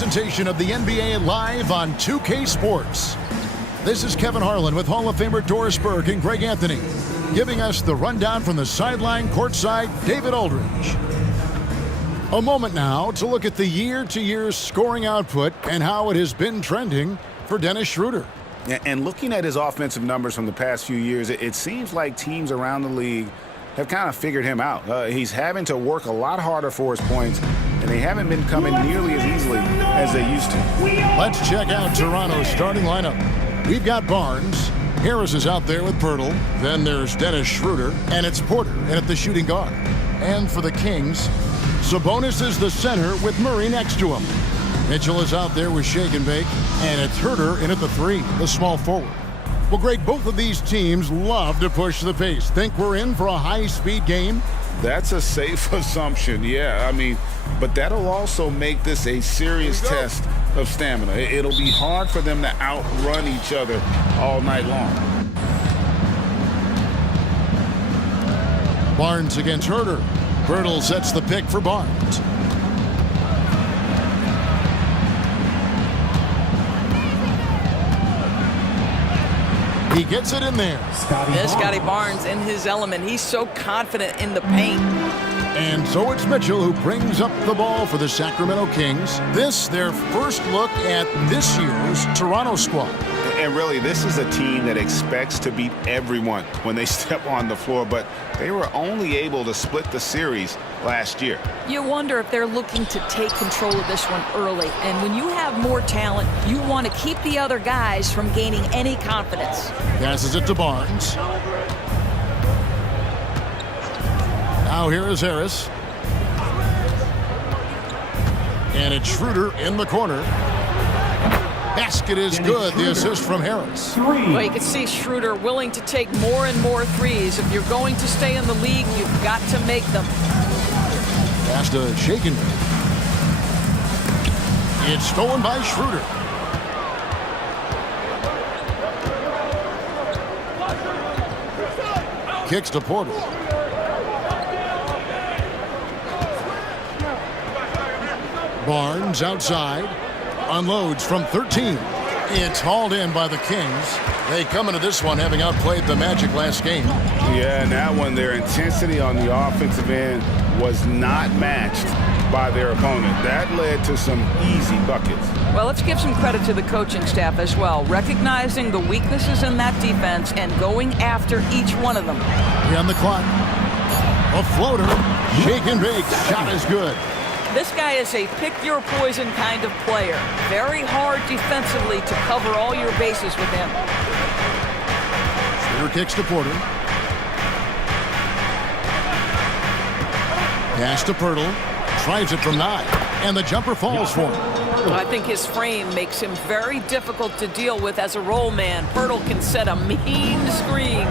presentation of the NBA live on 2K Sports. This is Kevin Harlan with Hall of Famer Doris Burke and Greg Anthony, giving us the rundown from the sideline courtside, David Aldridge. A moment now to look at the year-to-year scoring output and how it has been trending for Dennis Schroeder. And looking at his offensive numbers from the past few years, it seems like teams around the league have kind of figured him out. He's having to work a lot harder for his points, and they haven't been coming nearly as easily as they used to. Let's check out Toronto's starting lineup. We've got Barnes. Harris is out there with Pirtle. Then there's Dennis Schroeder, and it's Porter in at the shooting guard. And for the Kings, Sabonis is the center with Murray next to him. Mitchell is out there with Shake and Bake, and it's Herter in at the 3, the small forward. Well, Greg, both of these teams love to push the pace. Think we're in for a high-speed game? That's a safe assumption, yeah. But that'll also make this a serious test of stamina. It'll be hard for them to outrun each other all night long. Barnes against Herter. Pirtle sets the pick for Barnes. He gets it in there. Scotty Barnes in his element. He's so confident in the paint. And so it's Mitchell who brings up the ball for the Sacramento Kings. This, their first look at this year's Toronto squad. And really, this is a team that expects to beat everyone when they step on the floor, but they were only able to split the series last year. You wonder if they're looking to take control of this one early. And when you have more talent, you want to keep the other guys from gaining any confidence. Passes it to Barnes. Now here is Harris. And it's Schroeder in the corner. Basket is good. The assist from Harris. Well, you can see Schroeder willing to take more and more threes. If you're going to stay in the league, you've got to make them. Pass to Shake and Bake. It's stolen by Schroeder. Kicks to Porter. Barnes outside. Unloads from 13. It's hauled in by the Kings. They come into this one having outplayed the Magic last game. Yeah, and that one, their intensity on the offensive end was not matched by their opponent. That led to some easy buckets. Well, let's give some credit to the coaching staff as well, recognizing the weaknesses in that defense and going after each one of them. Here on the clock. A floater. Shake and Bake. Shot is good. This guy is a pick-your-poison kind of player. Very hard defensively to cover all your bases with him. Schroeder kicks to Porter. Pass to Pirtle. Tries it from 9. And the jumper falls for him. I think his frame makes him very difficult to deal with as a roll man. Pirtle can set a mean screen.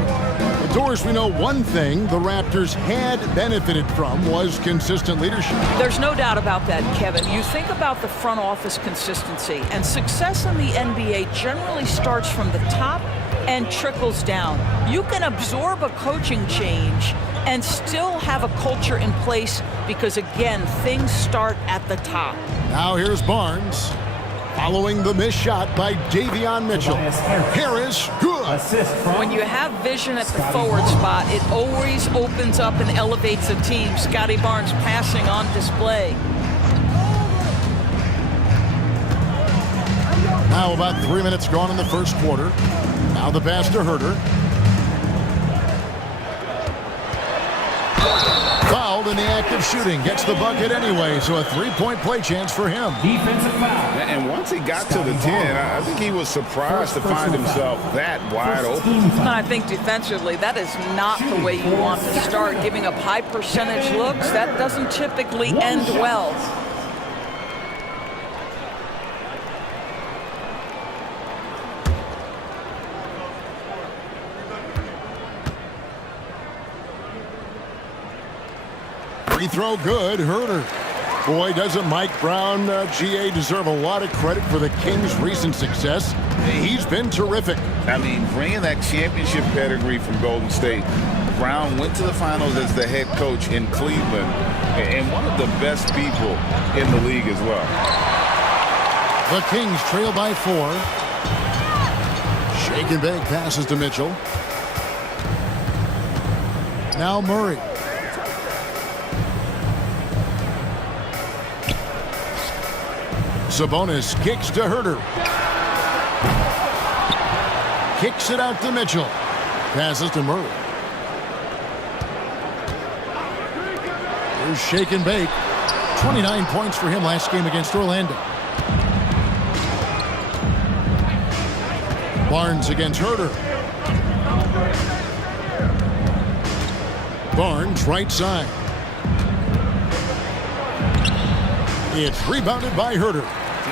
Doris, we know one thing the Raptors had benefited from was consistent leadership. There's no doubt about that, Kevin. You think about the front office consistency, and success in the NBA generally starts from the top and trickles down. You can absorb a coaching change and still have a culture in place because, again, things start at the top. Now here's Barnes. Following the missed shot by Davion Mitchell. Harris, good. When you have vision at the forward spot, it always opens up and elevates a team. Scotty Barnes passing on display. Now about 3 minutes gone in the first quarter. Now the pass to Herter. Fouled in the act of shooting. Gets the bucket anyway, so a three-point play chance for him. Defensive foul. And once he got to the 10, I think he was surprised to find himself that wide open. I think defensively, that is not the way you want to start. Giving up high percentage looks, that doesn't typically end well. Free throw good. Herter. Boy, doesn't Mike Brown, GA, deserve a lot of credit for the Kings' recent success. He's been terrific. Bringing that championship pedigree from Golden State, Brown went to the finals as the head coach in Cleveland and one of the best people in the league as well. The Kings trail by 4. Shake and bake passes to Mitchell. Now Murray. Sabonis kicks to Herter. Kicks it out to Mitchell. Passes to Murray. Here's Shake and Bake. 29 points for him last game against Orlando. Barnes against Herter. Barnes right side. It's rebounded by Herter.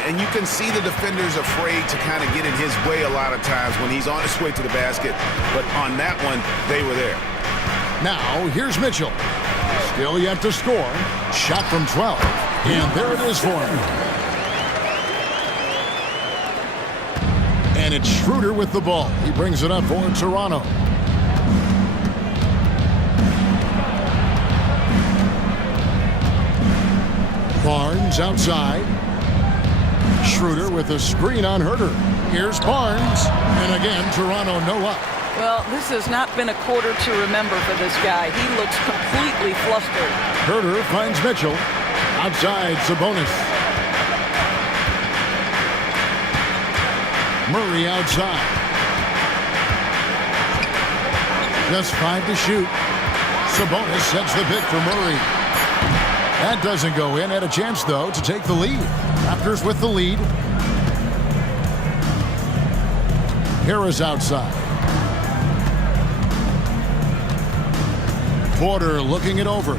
And you can see the defenders afraid to kind of get in his way a lot of times when he's on his way to the basket. But on that one, they were there. Now, here's Mitchell. Still yet to score. Shot from 12. And there it is for him. And it's Schroeder with the ball. He brings it up for Toronto. Barnes outside. Schroeder with a screen on Herter. Here's Barnes. And again, Toronto no up. Well, this has not been a quarter to remember for this guy. He looks completely flustered. Herter finds Mitchell. Outside, Sabonis. Murray outside. Just 5 to shoot. Sabonis sets the pick for Murray. That doesn't go in. Had a chance, though, to take the lead. Raptors with the lead. Harris outside. Porter looking it over.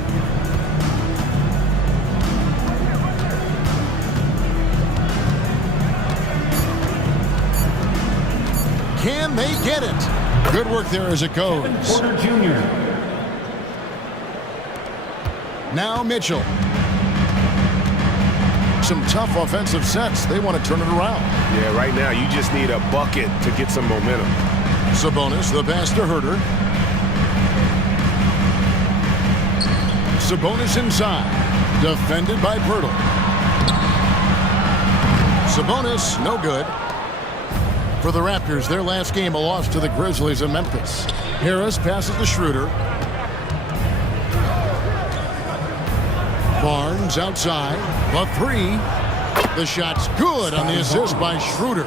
Can they get it? Good work there as it goes. Porter Jr. Now Mitchell. Some tough offensive sets. They want to turn it around. Yeah, right now you just need a bucket to get some momentum. Sabonis, the pass to Herter. Sabonis inside. Defended by Pirtle. Sabonis, no good. For the Raptors, their last game, a loss to the Grizzlies in Memphis. Harris passes to Schroeder. Barnes outside. The 3. The shot's good on the assist by Schroeder.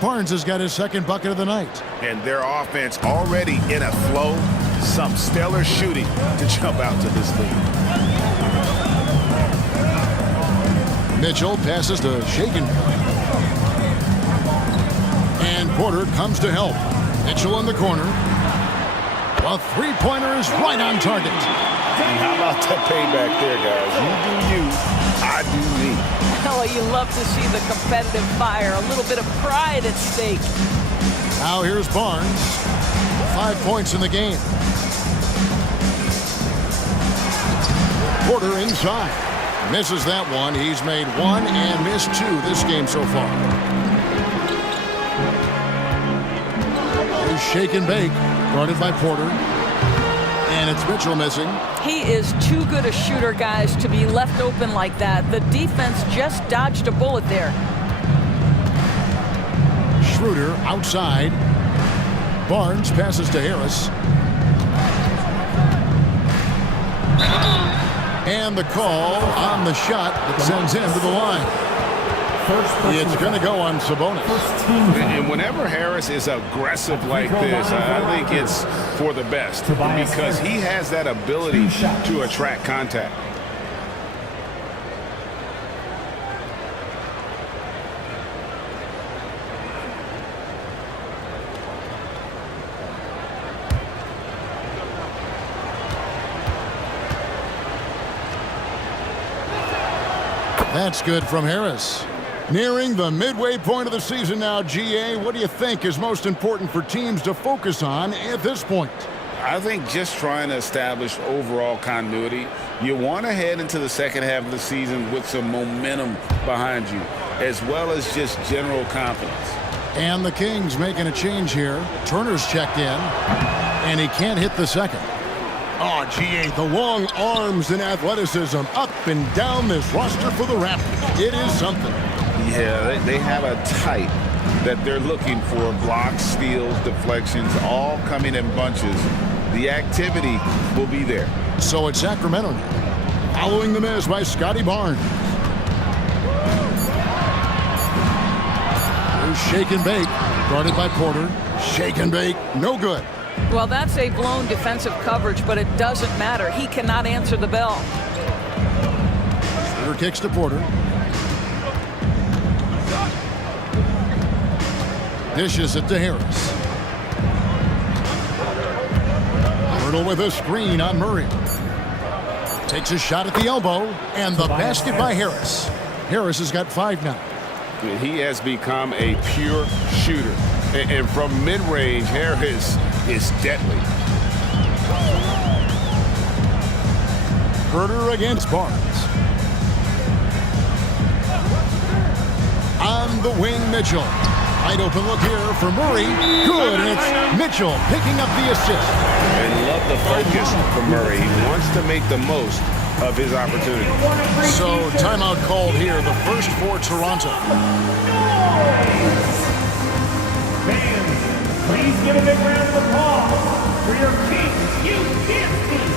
Barnes has got his second bucket of the night. And their offense already in a flow. Some stellar shooting to jump out to this lead. Mitchell passes to Shaken. And Porter comes to help. Mitchell in the corner. A three-pointer is right on target. And how about that payback there, guys? You do you, I do me. Oh, you love to see the competitive fire. A little bit of pride at stake. Now here's Barnes. 5 points in the game. Porter inside. Misses that one. He's made 1 and missed 2 this game so far. Here's Shake and Bake. Guarded by Porter. And it's Mitchell missing. He is too good a shooter, guys, to be left open like that. The defense just dodged a bullet there. Schroeder outside. Barnes passes to Harris. And the call on the shot that sends him to the line. It's going to go on Sabonis. And whenever Harris is aggressive like this, I think it's for the best because he has that ability to attract contact. That's good from Harris. Nearing the midway point of the season now, GA. What do you think is most important for teams to focus on at this point? I think just trying to establish overall continuity. You want to head into the second half of the season with some momentum behind you, as well as just general confidence. And the Kings making a change here. Turner's checked in, and he can't hit the second. Oh, GA, the long arms and athleticism up and down this roster for the Raptors. It is something. Yeah, they have a type that they're looking for. Blocks, steals, deflections, all coming in bunches. The activity will be there. So it's Sacramento now. Following the miss by Scotty Barnes. Here's shake and bake. Guarded by Porter. Shake and bake. No good. Well, that's a blown defensive coverage, but it doesn't matter. He cannot answer the bell. Schroeder kicks to Porter. Dishes it to Harris. Hurdle with a screen on Murray. Takes a shot at the elbow, and the basket by Harris. Harris has got 5 now. He has become a pure shooter. And from mid-range, Harris is deadly. Herder against Barnes. On the wing, Mitchell. Wide open look here for Murray. Good, and it's Mitchell picking up the assist. And love the focus from Murray. He wants to make the most of his opportunity. So timeout called here, the first for Toronto. Fans, please give a big round of applause for your Kings Youth Dance Team.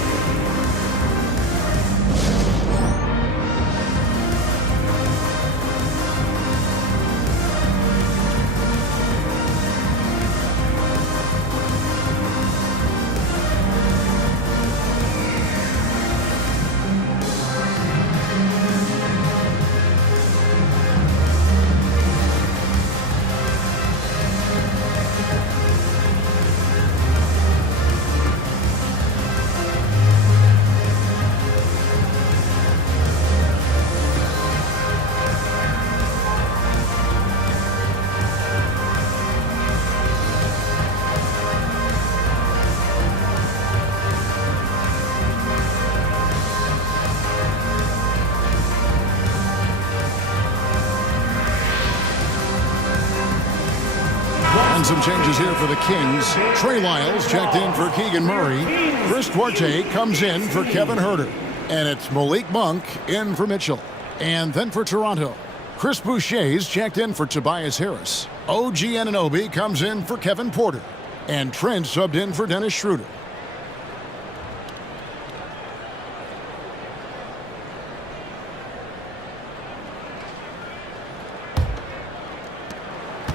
And some changes here for the Kings. Trey Lyles checked in for Keegan Murray. Chris Duarte comes in for Kevin Herter. And it's Malik Monk in for Mitchell. And then for Toronto, Chris Boucher's checked in for Tobias Harris. OG Anunoby comes in for Kevin Porter. And Trent subbed in for Dennis Schroeder.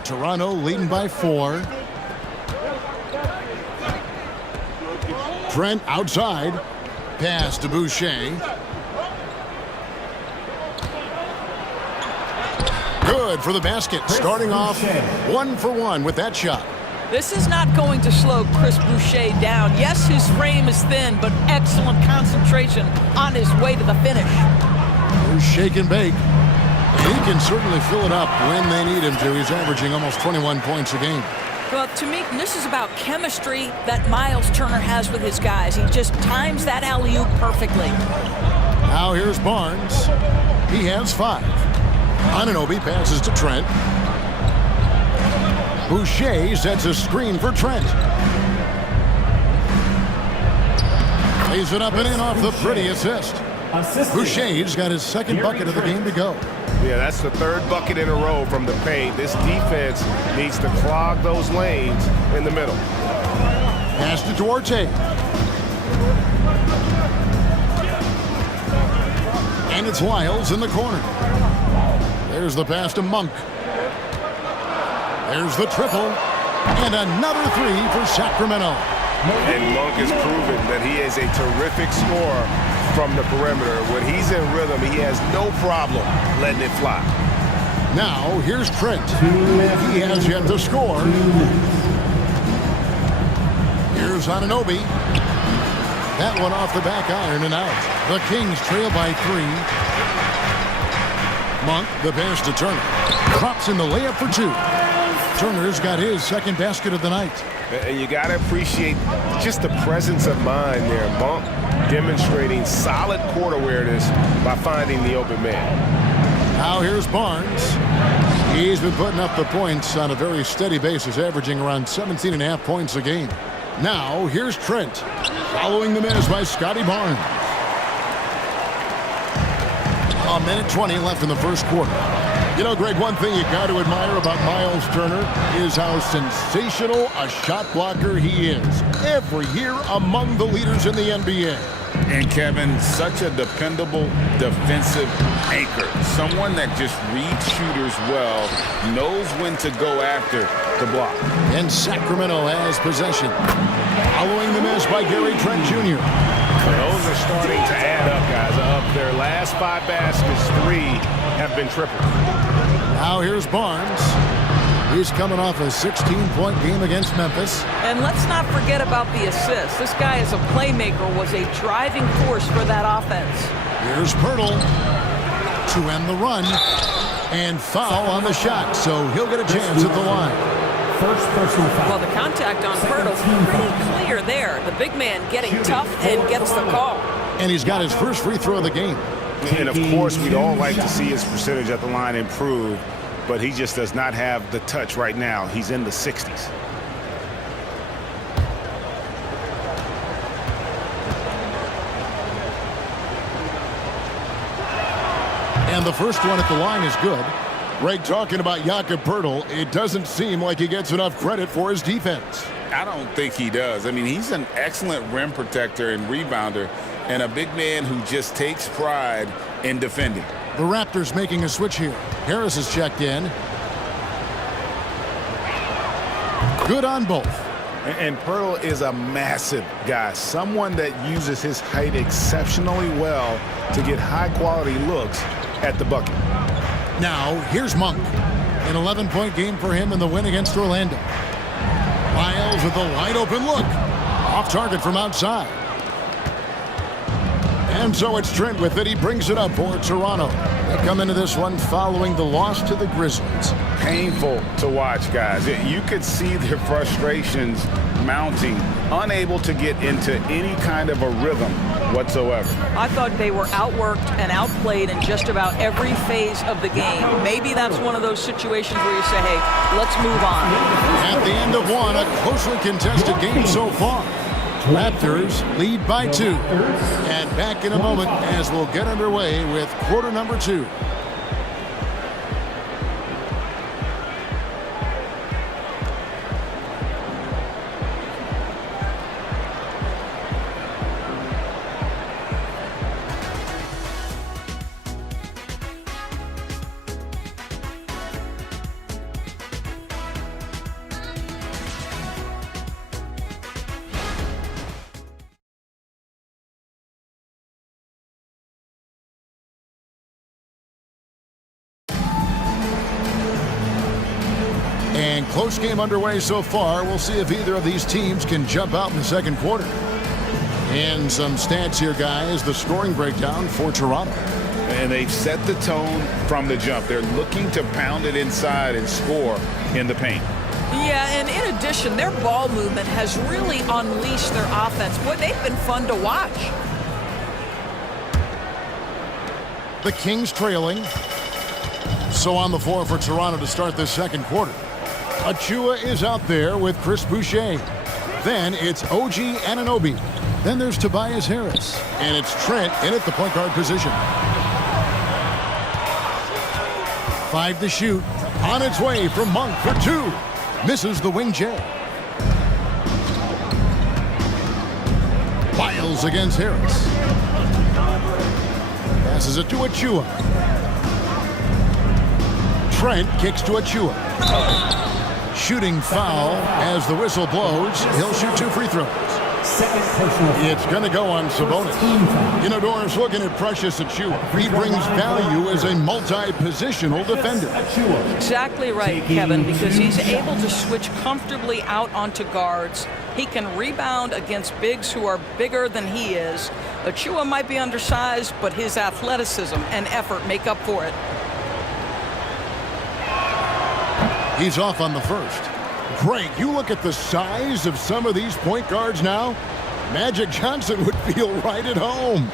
Toronto leading by 4. Trent outside. Pass to Boucher. Good for the basket. Starting off 1 for 1 with that shot. This is not going to slow Chris Boucher down. Yes, his frame is thin, but excellent concentration on his way to the finish. Here's shake and bake. He can certainly fill it up when they need him to. He's averaging almost 21 points a game. Well, to me, this is about chemistry that Miles Turner has with his guys. He just times that alley-oop perfectly. Now here's Barnes. He has 5. Anunoby passes to Trent. Boucher sets a screen for Trent. Lays it up and in off the pretty assist. Boucher's got his second bucket of the game to go. Yeah, that's the 3rd bucket in a row from the paint. This defense needs to clog those lanes in the middle. Pass to Duarte. And it's Lyles in the corner. There's the pass to Monk. There's the triple. And another 3 for Sacramento. And Monk has proven that he is a terrific scorer from the perimeter. When he's in rhythm, he has no problem letting it fly. Now, here's Trent. He has yet to score. Here's Anunoby. That one off the back iron and out. The Kings trail by 3. Monk, the pass to Turner. Drops in the layup for 2. Turner's got his second basket of the night. And you got to appreciate just the presence of mind there. Monk demonstrating solid court awareness by finding the open man. Now here's Barnes. He's been putting up the points on a very steady basis, averaging around 17.5 points a game. Now here's Trent. Following the miss by Scotty Barnes. 1:20 left in the first quarter. You know, Greg, one thing you got to admire about Miles Turner is how sensational a shot blocker he is. Every year among the leaders in the NBA. And Kevin, such a dependable defensive anchor. Someone that just reads shooters well, knows when to go after the block. And Sacramento has possession. Following the miss by Gary Trent Jr. Those are starting to add up, guys. Of their last 5 baskets, 3 have been triples. Now here's Barnes. He's coming off a 16-point game against Memphis. And let's not forget about the assist. This guy as a playmaker was a driving force for that offense. Here's Pirtle to end the run. And foul on the shot, so he'll get a chance at the line. First personal foul. Well, the contact on Pirtle, pretty clear there. The big man getting tough and gets the call. And he's got his first free throw of the game. And, of course, we'd all like to see his percentage at the line improve, but he just does not have the touch right now. He's in the 60s. And the first one at the line is good. Greg, talking about Jakob Poeltl, it doesn't seem like he gets enough credit for his defense. I don't think he does. I mean, he's an excellent rim protector and rebounder, and a big man who just takes pride in defending. The Raptors making a switch here. Harris is checked in. Good on both. And Poeltl is a massive guy, someone that uses his height exceptionally well to get high-quality looks at the bucket. Now, here's Monk. An 11-point game for him in the win against Orlando. Miles with a wide-open look. Off target from outside. And so it's Trent with it. He brings it up for Toronto. They come into this one following the loss to the Grizzlies. Painful to watch, guys. You could see their frustrations mounting, unable to get into any kind of a rhythm whatsoever. I thought they were outworked and outplayed in just about every phase of the game. Maybe that's one of those situations where you say, hey, let's move on. At the end of one, a closely contested game so far. Raptors lead by 2. And back in a moment as we'll get underway with quarter number 2. And close game underway so far. We'll see if either of these teams can jump out in the second quarter. And some stats here, guys. The scoring breakdown for Toronto. And they've set the tone from the jump. They're looking to pound it inside and score in the paint. Yeah, and in addition, their ball movement has really unleashed their offense. Boy, they've been fun to watch. The Kings trailing. So on the floor for Toronto to start this second quarter. Achua is out there with Chris Boucher. Then it's OG Anunoby. Then there's Tobias Harris. And it's Trent in at the point guard position. 5 to shoot. On its way from Monk for 2. Misses the wing J. Miles against Harris. Passes it to Achua. Trent kicks to Achua. Shooting foul as the whistle blows. He'll shoot 2 free throws. Second personal foul. It's going to go on Sabonis. You know, Doris, looking at Precious Achua, he brings value as a multi-positional defender. Exactly right, Kevin, because he's able to switch comfortably out onto guards. He can rebound against bigs who are bigger than he is. Achua might be undersized, but his athleticism and effort make up for it. He's off on the first. Greg, you look at the size of some of these point guards now. Magic Johnson would feel right at home.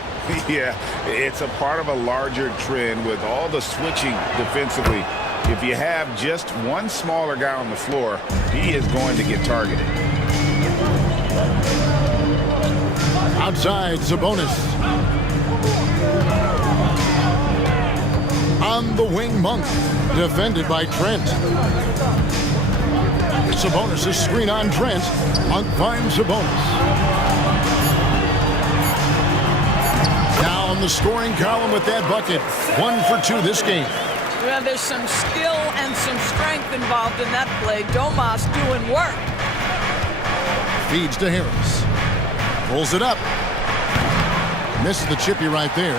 Yeah, it's a part of a larger trend with all the switching defensively. If you have just one smaller guy on the floor, he is going to get targeted. Outside, Sabonis. On the wing, Monk. Defended by Trent. Sabonis' screen on Trent. Monk finds Sabonis. Now on the scoring column with that bucket. 1 for 2 this game. Well, there's some skill and some strength involved in that play. Domas doing work. Feeds to Harris. Pulls it up. Misses the chippy right there.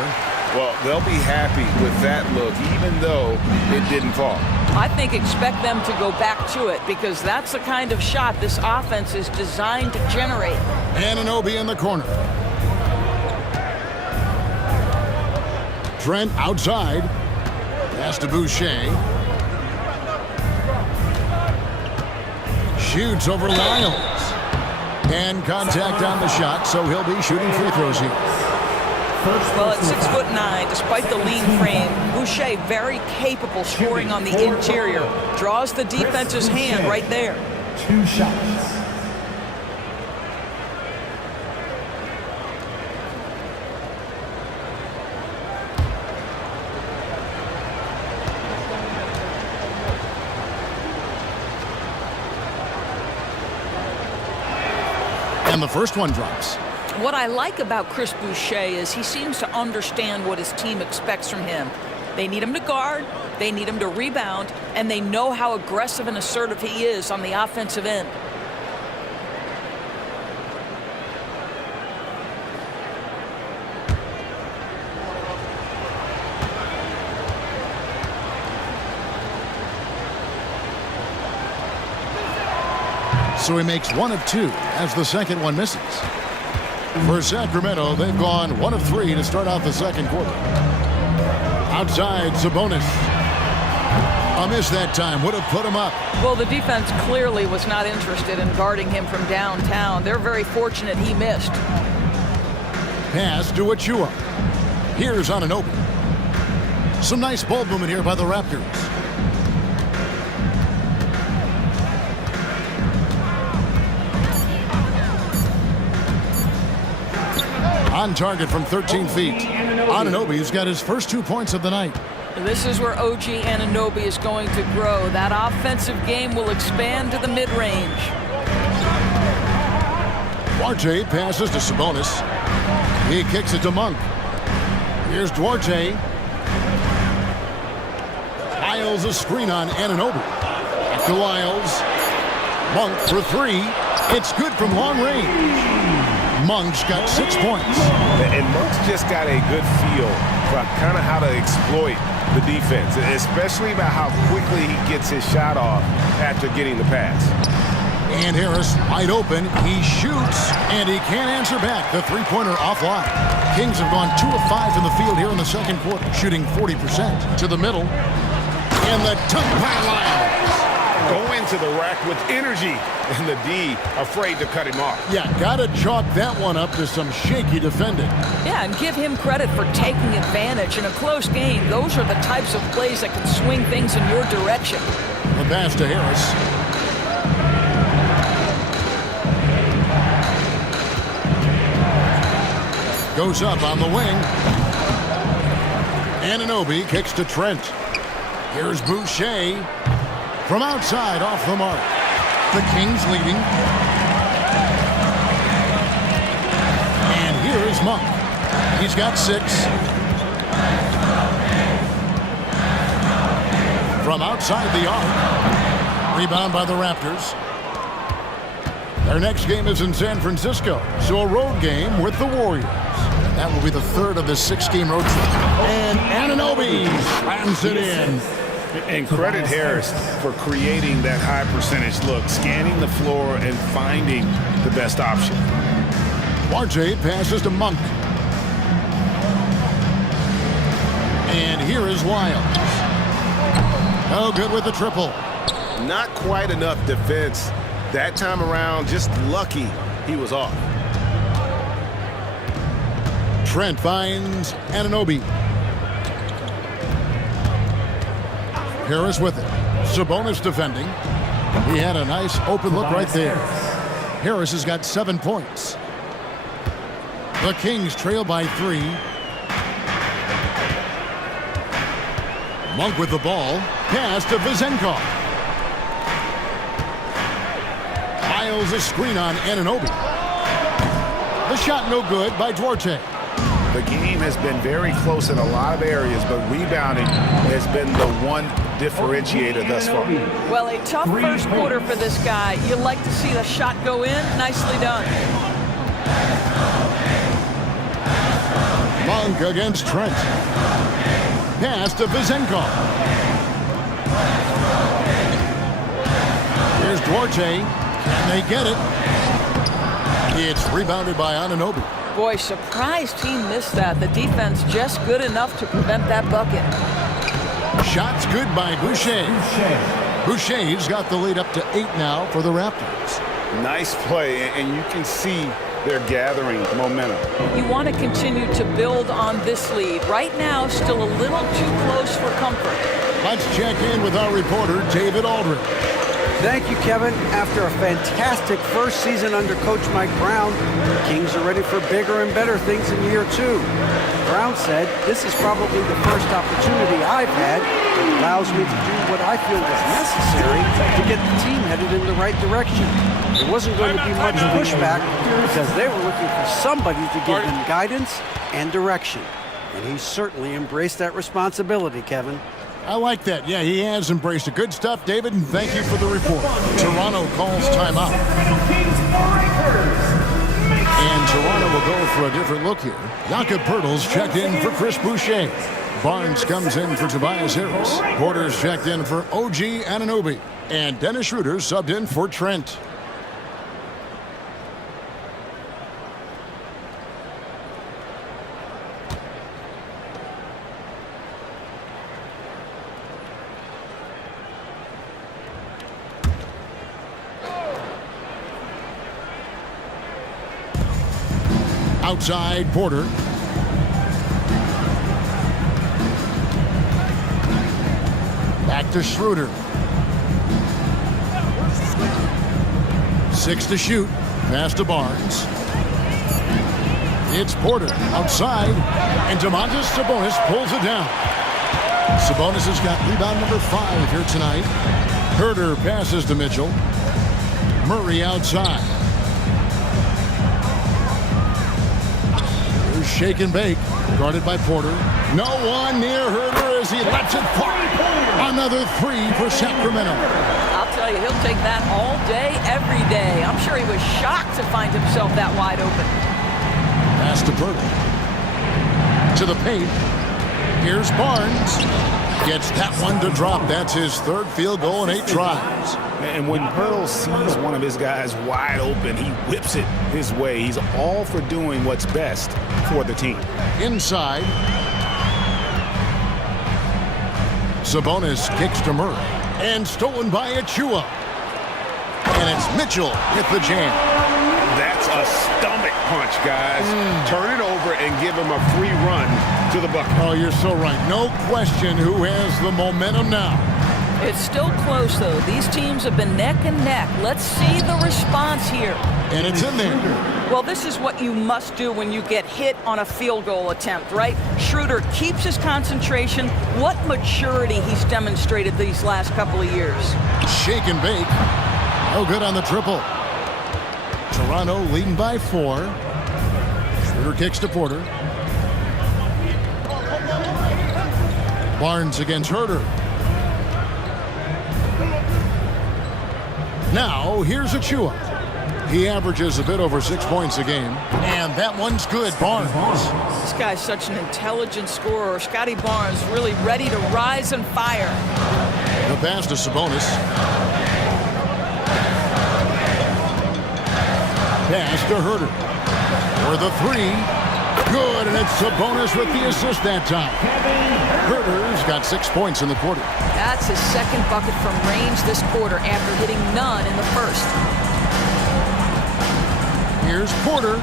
Well, they'll be happy with that look, even though it didn't fall. I think expect them to go back to it because that's the kind of shot this offense is designed to generate. Anunoby in the corner. Trent outside. Pass to Boucher. Shoots over Lyles. And contact on the shot, so he'll be shooting free throws here. Well, at 6'9", despite the lean frame, Boucher very capable scoring on the interior. Draws the defense's hand right there. 2 shots. And the first one drops. What I like about Chris Boucher is he seems to understand what his team expects from him. They need him to guard, they need him to rebound, and they know how aggressive and assertive he is on the offensive end. So he makes 1 of 2 as the second one misses. For Sacramento, they've gone 1 of 3 to start out the second quarter. Outside, Sabonis. A miss that time. Would have put him up. Well, the defense clearly was not interested in guarding him from downtown. They're very fortunate he missed. Pass to Achua. Here's Anunoby. Some nice ball movement here by the Raptors. On target from 13 feet. Anunoby's got his first 2 points of the night. This is where OG Anunoby is going to grow. That offensive game will expand to the mid-range. Duarte passes to Sabonis. He kicks it to Monk. Here's Duarte. Lyles a screen on Anunoby. Back to Lyles. Monk for 3. It's good from long range. Monk's got 6 points. And Monk's just got a good feel for kind of how to exploit the defense, especially about how quickly he gets his shot off after getting the pass. And Harris wide open. He shoots, and he can't answer back. The three-pointer offline. Kings have gone 2 of 5 in the field here in the second quarter, shooting 40%. To the middle. And the dunk by Lyles. Go into the rack with energy, and the D afraid to cut him off. Yeah, gotta chalk that one up to some shaky defending. Yeah, and give him credit for taking advantage in a close game. Those are the types of plays that can swing things in your direction. The pass to Harris. Goes up on the wing. Anunoby kicks to Trent. Here's Boucher. From outside, off the mark. The Kings leading. And here is Monk. He's got 6. From outside the arc. Rebound by the Raptors. Their next game is in San Francisco, so a road game with the Warriors. That will be the 3rd of this 6-game road trip. And Anunoby slams it in. And credit Harris for creating that high percentage look, scanning the floor and finding the best option. Duarte passes to Monk. And here is Lyles. Oh, good with the triple. Not quite enough defense. That time around, just lucky he was off. Trent finds Anunoby. Harris with it. Sabonis defending. He had a nice open look right there. Harris has got 7 points. The Kings trail by 3. Monk with the ball. Pass to Vizenkov. Miles a screen on Anunoby. The shot no good by Duarte. The game has been very close in a lot of areas, but rebounding has been the one differentiator thus far. Well, a tough first quarter for this guy. You like to see the shot go in. Nicely done. Monk against Trent. Pass to Vizenkov. Here's Duarte. Can they get it? It's rebounded by Anunoby. Boy, surprised he missed that. The defense just good enough to prevent that bucket. Shots good by Boucher. Boucher's got the lead up to 8 now for the Raptors. Nice play, and you can see they're gathering momentum. You want to continue to build on this lead. Right now, still a little too close for comfort. Let's check in with our reporter, David Aldridge. Thank you, Kevin. After a fantastic first season under Coach Mike Brown, the Kings are ready for bigger and better things in year 2. Brown said, "This is probably the first opportunity I've had that allows me to do what I feel was necessary to get the team headed in the right direction." There wasn't going to be much pushback because they were looking for somebody to give them guidance and direction. And he certainly embraced that responsibility, Kevin. I like that. Yeah, he has embraced it. Good stuff, David, and thank you for the report. Toronto calls timeout. And Toronto will go for a different look here. Jakob Poeltl's checked in for Chris Boucher. Barnes comes in for Tobias Harris. Porter's checked in for OG Anunoby. And Dennis Schroeder subbed in for Trent. Outside, Porter. Back to Schroeder. 6 to shoot. Pass to Barnes. It's Porter outside. And Domantas Sabonis pulls it down. Sabonis has got rebound number 5 here tonight. Herter passes to Mitchell. Murray outside. Shake and bake, guarded by Porter. No one near Herter as he lets it fly. Another 3 for Sacramento. I'll tell you, he'll take that all day, every day. I'm sure he was shocked to find himself that wide open. Pass to Porter. To the paint. Here's Barnes. Gets that one to drop. That's his 3rd field goal in 8 tries. And when Poeltl sees one of his guys wide open, he whips it his way. He's all for doing what's best for the team. Inside. Sabonis kicks to Murray. And stolen by Achua. And it's Mitchell with the jam. That's a stomach punch, guys. Turn it over and give him a free run to the bucket. Oh, you're so right. No question who has the momentum now. It's still close, though. These teams have been neck and neck. Let's see the response here. And it's in there. Well, this is what you must do when you get hit on a field goal attempt, right? Schroeder keeps his concentration. What maturity he's demonstrated these last couple of years. Shake and bake. No good on the triple. Toronto leading by 4. Schroeder kicks to Porter. Barnes against Herter. Now, here's Achua. He averages a bit over 6 points a game. And that one's good, Barnes. This guy's such an intelligent scorer. Scotty Barnes really ready to rise and fire. The pass to Sabonis. Pass to Herter. For the 3. Good, and it's Sabonis with the assist that time. Herter's got 6 points in the quarter. That's his 2nd bucket from range this quarter after hitting none in the first. Here's Porter.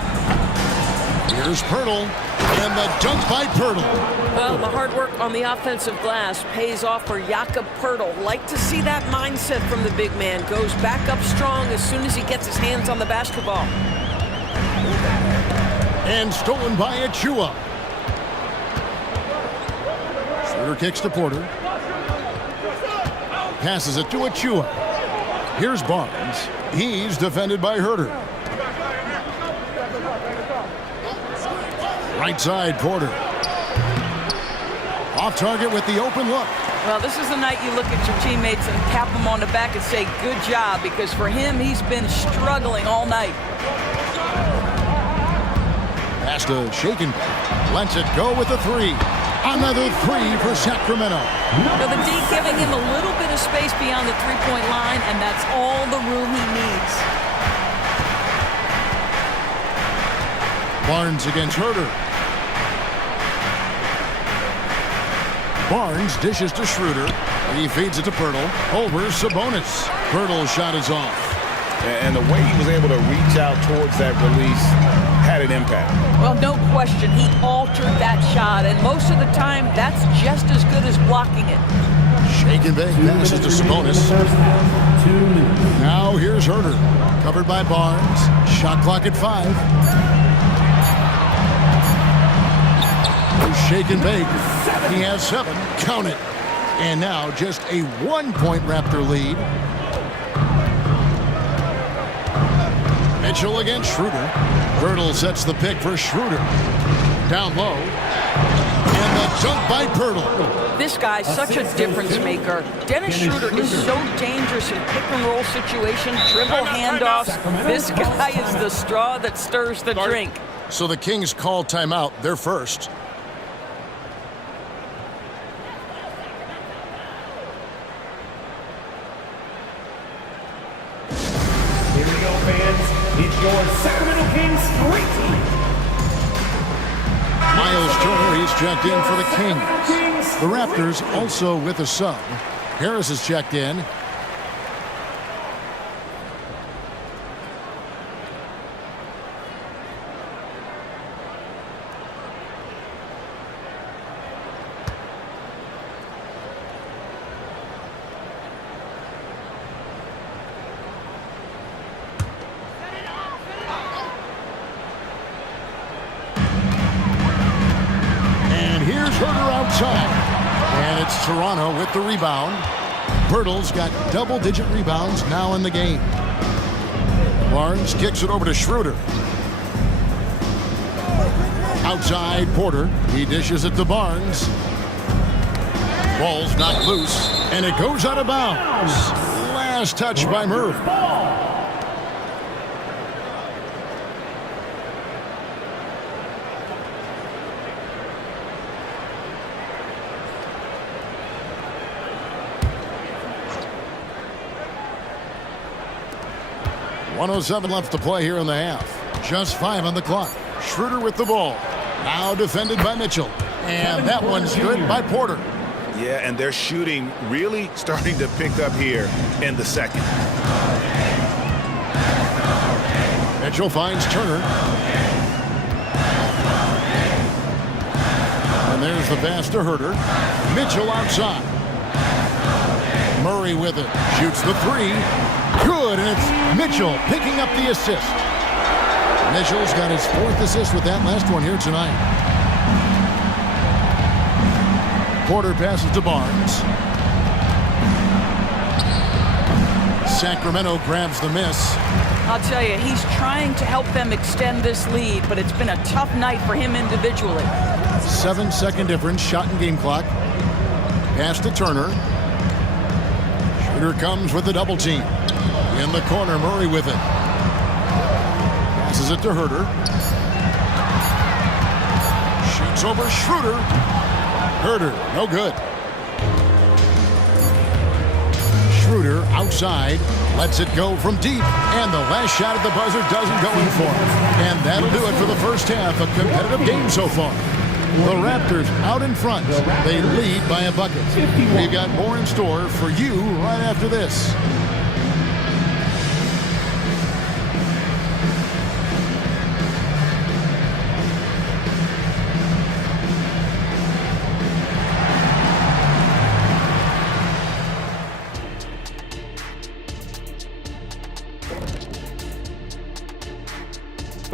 Here's Poeltl. And the dunk by Poeltl. Well, the hard work on the offensive glass pays off for Jakob Poeltl. Like to see that mindset from the big man. Goes back up strong as soon as he gets his hands on the basketball. And stolen by Achua. Schroeder kicks to Porter. passes it to Achua. Here's Barnes. He's defended by Herter. Right side, Porter. Off target with the open look. Well, this is the night you look at your teammates and tap them on the back and say, good job, because for him, he's been struggling all night. Pass to Shaken. Lets it go with a three. Another three for Sacramento. So the D giving him a little bit of space beyond the three-point line, and that's all the room he needs. Barnes against Herter. Barnes dishes to Schroeder. He feeds it to Pirtle. Over Sabonis. Pirtle's shot is off. And the way he was able to reach out towards that release had an impact. Well, no question. He altered that shot, and most of the time, that's just as good as blocking it. Shaken Bay passes to Sabonis. Now here's Herter. Covered by Barnes. Shot clock at 5. Shaken Bake. He has 7. Count it. And now just a 1-point Raptor lead. Mitchell against Schroeder. Pirtle sets the pick for Schroeder. Down low. And the dunk by Pirtle. This guy's such a difference maker. Dennis Schroeder is so dangerous in pick-and-roll situations, dribble handoffs. This guy is the straw that stirs the drink. So the Kings call timeout. They're first. It's your Sacramento Kings great team. Miles Turner, he's checked in for the Kings. The Raptors also with a sub. Harris is checked in. And it's Toronto with the rebound. Pirtle's got double-digit rebounds now in the game. Barnes kicks it over to Schroeder. Outside, Porter. He dishes it to Barnes. Ball's knocked loose, and it goes out of bounds. Last touch by Murray. .107 left to play here in the half. Just 5 on the clock. Schroeder with the ball. Now defended by Mitchell. And that one's good by Porter. Yeah, and their shooting really starting to pick up here in the second. Mitchell finds Turner. And there's the pass to Herter. Mitchell outside. Murray with it. Shoots the three. Good, and it's Mitchell picking up the assist. Mitchell's got his 4th assist with that last one here tonight. Porter passes to Barnes. Sacramento grabs the miss. I'll tell you, he's trying to help them extend this lead, but it's been a tough night for him individually. 7-second difference, shot and game clock. Pass to Turner. Shooter comes with the double team. In the corner, Murray with it. Passes it to Herter. Shoots over Schroeder. Herter, no good. Schroeder outside, lets it go from deep, and the last shot at the buzzer doesn't go in for him. And that'll do it for the first half. A competitive game so far. The Raptors out in front. They lead by a bucket. We've got more in store for you right after this.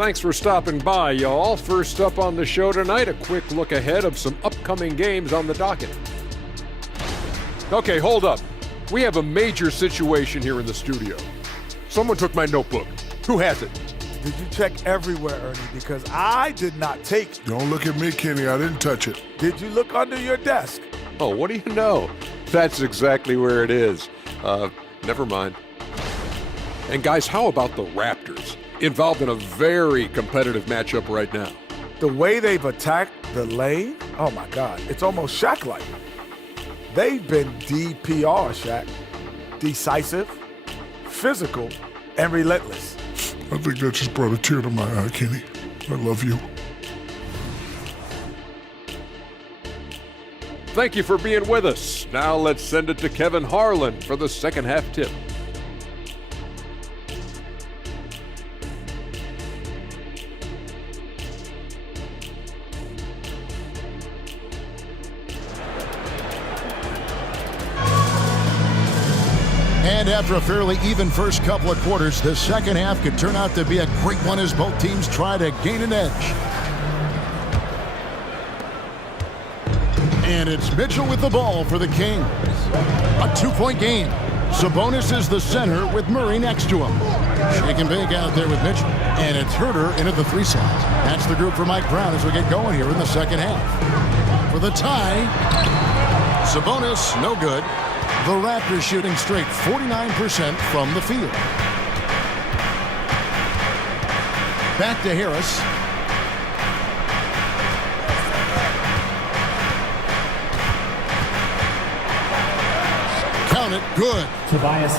Thanks for stopping by, y'all. First up on the show tonight, a quick look ahead of some upcoming games on the docket. Okay, hold up. We have a major situation here in the studio. Someone took my notebook. Who has it? Did you check everywhere, Ernie? Because I did not take it. Don't look at me, Kenny. I didn't touch it. Did you look under your desk? Oh, what do you know? That's exactly where it is. Never mind. And guys, how about the Raptors? Involved in a very competitive matchup right now. The way they've attacked the lane, oh my God, it's almost Shaq-like. They've been DPR, Shaq. Decisive, physical, and relentless. I think that just brought a tear to my eye, Kenny. I love you. Thank you for being with us. Now let's send it to Kevin Harlan for the second half tip. And after a fairly even first couple of quarters, the second half could turn out to be a great one as both teams try to gain an edge. And it's Mitchell with the ball for the Kings. A two-point game. Sabonis is the center with Murray next to him. Shake and bake out there with Mitchell. And it's Herter into the three slot. That's the group for Mike Brown as we get going here in the second half. For the tie, Sabonis, no good. The Raptors shooting straight 49% from the field. Back to Harris. Count it, good.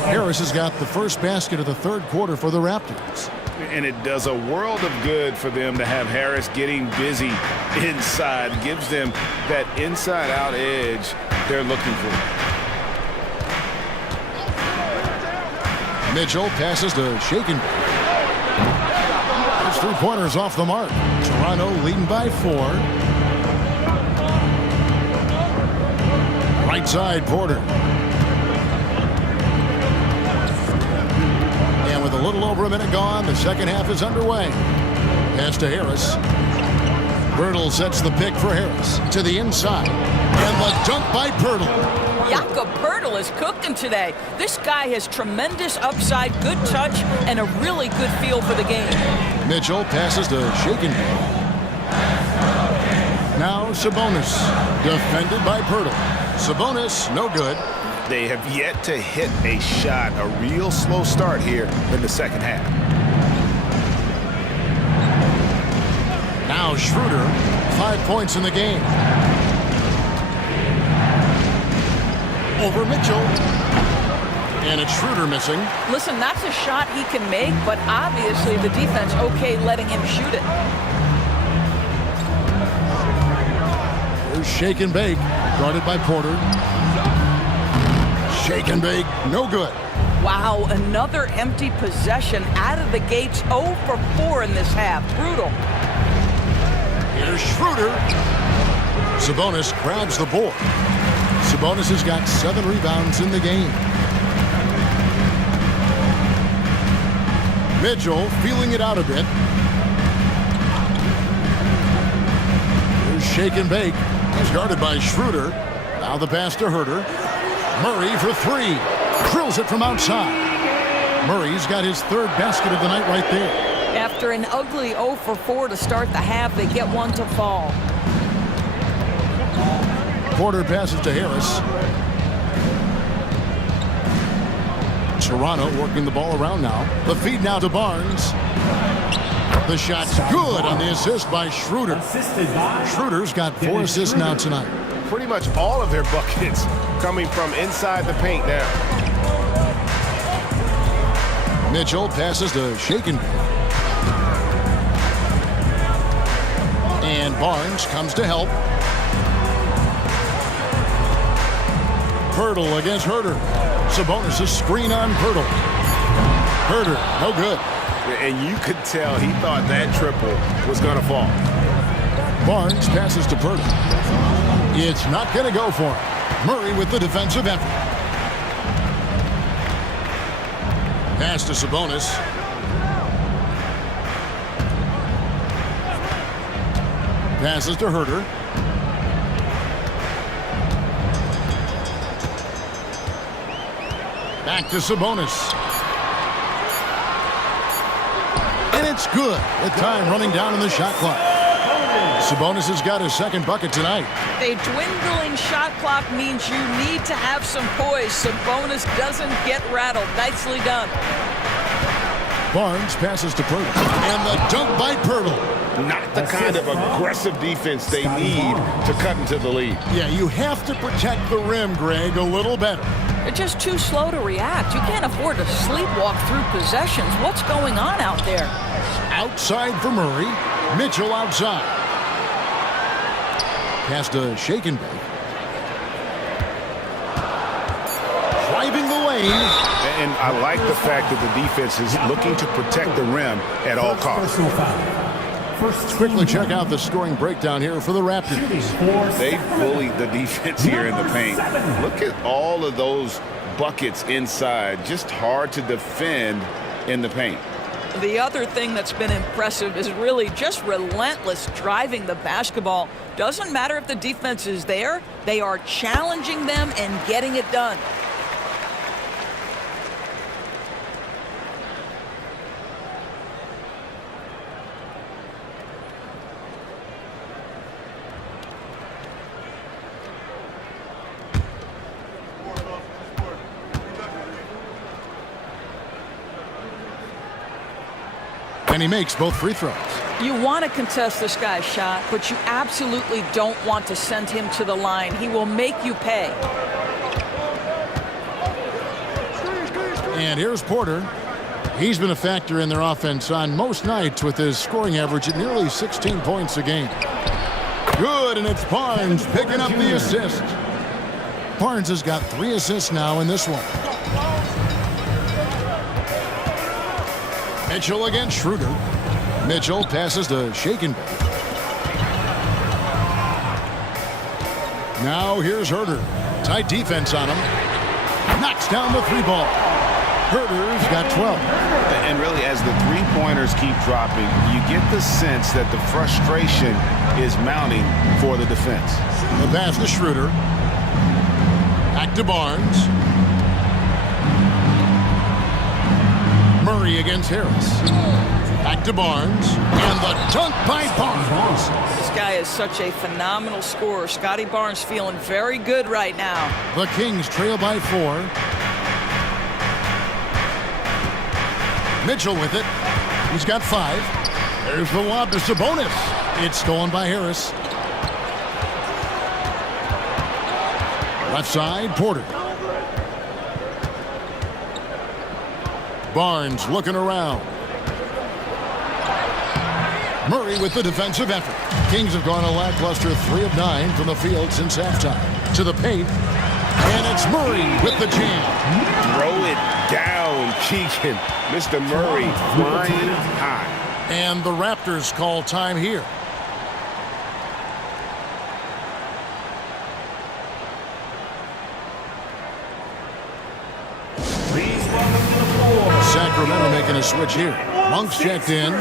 Harris has got the first basket of the third quarter for the Raptors. And it does a world of good for them to have Harris getting busy inside. Gives them that inside-out edge they're looking for. Mitchell passes to Shaken. His three-pointers off the mark. Toronto leading by 4. Right side, Porter. And with a little over a minute gone, the second half is underway. Pass to Harris. Pirtle sets the pick for Harris. To the inside. And the dunk by Pirtle. Jakob Pirtle is cooking today. This guy has tremendous upside, good touch, and a really good feel for the game. Mitchell passes to Shaken. Now Sabonis, defended by Pirtle. Sabonis, no good. They have yet to hit a shot, a real slow start here in the second half. Now Schroeder, 5 points in the game. Over Mitchell. And it's Schroeder missing. Listen, that's a shot he can make, but obviously the defense okay letting him shoot it. Here's Shake and Bake, guarded by Porter. Shake and Bake, no good. Wow, another empty possession out of the gates. 0 for 4 in this half. Brutal. Here's Schroeder. Sabonis grabs the board. Sabonis has got 7 rebounds in the game. Mitchell feeling it out a bit. Here's Shake and Bake. He's guarded by Schroeder. Now the pass to Herter. Murray for 3. Drills it from outside. Murray's got his third basket of the night right there. After an ugly 0 for 4 to start the half, they get one to fall. Porter passes to Harris. Toronto working the ball around now. The feed now to Barnes. The shot's good on the assist by Schroeder. Schroeder's got 4 assists now tonight. Pretty much all of their buckets coming from inside the paint now. Mitchell passes to Shaken. And Barnes comes to help. Pirtle against Herter. Sabonis' screen on Pirtle. Herter, no good. And you could tell he thought that triple was going to fall. Barnes passes to Pirtle. It's not going to go for him. Murray with the defensive effort. Pass to Sabonis. Passes to Herter. Back to Sabonis. And it's good. With time running down in the shot clock. Sabonis has got his second bucket tonight. A dwindling shot clock means you need to have some poise. Sabonis doesn't get rattled. Nicely done. Barnes passes to Pirtle. And the dunk by Pirtle. Not the kind of aggressive defense they need to cut into the lead. Yeah, you have to protect the rim, Greg, a little better. They're just too slow to react. You can't afford to sleepwalk through possessions. What's going on out there? Outside for Murray. Mitchell outside. Pass to Shake and Bake. Driving the lane. And I like the fact that the defense is looking to protect the rim at all costs. Quickly check out the scoring breakdown here for the Raptors. They bullied the defense here in the paint. Look at all of those buckets inside. Just hard to defend in the paint. The other thing that's been impressive is really just relentless driving the basketball. Doesn't matter if the defense is there, they are challenging them and getting it done. And he makes both free throws. You want to contest this guy's shot, but you absolutely don't want to send him to the line. He will make you pay. And here's Porter. He's been a factor in their offense on most nights with his scoring average at nearly 16 points a game. Good, and it's Barnes picking up the assist. Barnes has got 3 assists now in this one. Mitchell against Schroeder. Mitchell passes to Shake and Bake. Now here's Herter. Tight defense on him. Knocks down the 3-ball. Herter's got 12. And really, as the three-pointers keep dropping, you get the sense that the frustration is mounting for the defense. The pass to Schroeder. Back to Barnes. Murray against Harris. Back to Barnes. And the dunk by Barnes. This guy is such a phenomenal scorer. Scotty Barnes feeling very good right now. The Kings trail by 4. Mitchell with it. He's got 5. There's the lob to Sabonis. It's stolen by Harris. Left side, Porter. Barnes looking around. Murray with the defensive effort. Kings have gone a lackluster 3 of 9 from the field since halftime. To the paint. And it's Murray with the jam. Throw it down, Keegan. Mr. Murray flying high. And the Raptors call time here. Sacramento making a switch here. Monk's checked in.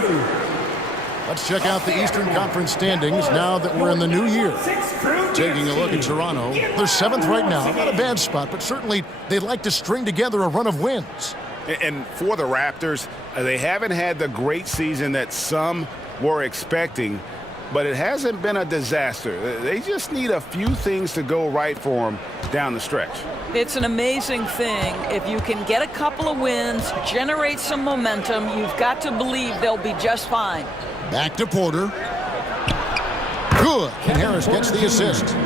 Let's check out the Eastern Conference standings now that we're in the new year. Taking a look at Toronto. They're 7th right now. Not a bad spot, but certainly they'd like to string together a run of wins. And for the Raptors, they haven't had the great season that some were expecting, but it hasn't been a disaster. They just need a few things to go right for them down the stretch. It's an amazing thing. If you can get a couple of wins, generate some momentum, you've got to believe they'll be just fine. Back to Porter. Good. And Harris gets the assist.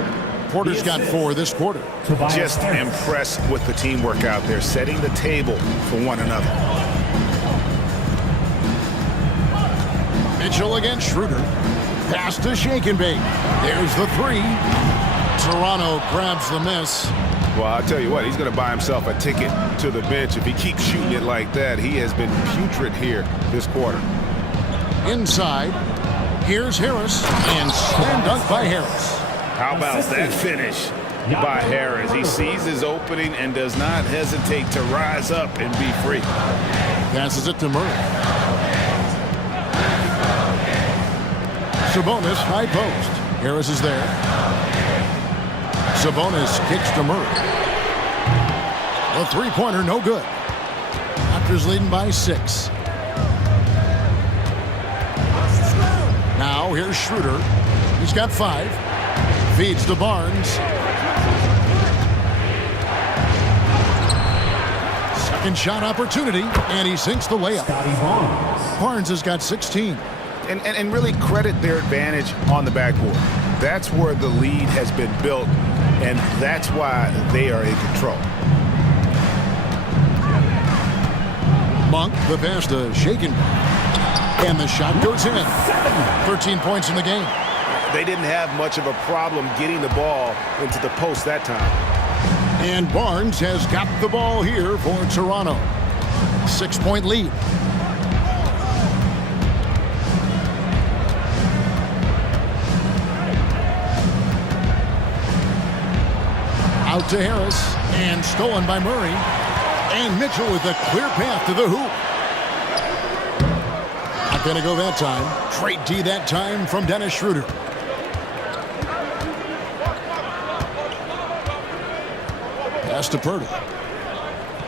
Porter's got 4 this quarter. Just impressed with the teamwork out there, setting the table for one another. Mitchell against Schroeder. Pass to Shake and Bake. There's the 3. Toronto grabs the miss. Well, I'll tell you what, he's going to buy himself a ticket to the bench. If he keeps shooting it like that, he has been putrid here this quarter. Inside, here's Harris, and slam dunk by Harris. How about that finish by Harris? He sees his opening and does not hesitate to rise up and be free. Passes it to Murray. Sabonis, high post. Harris is there. Sabonis kicks to Murray. The three-pointer, no good. Raptors leading by 6. Now here's Schroeder. He's got 5. Feeds to Barnes. Second shot opportunity, and he sinks the layup. Barnes has got 16. And really credit their advantage on the backboard. That's where the lead has been built, and that's why they are in control. Monk, the pass to Shaken. And the shot goes in. 13 points in the game. They didn't have much of a problem getting the ball into the post that time. And Barnes has got the ball here for Toronto. 6-point lead. Out to Harris, and stolen by Murray. And Mitchell with a clear path to the hoop. Not going to go that time. Straight D that time from Dennis Schroeder. Pass to Purtle.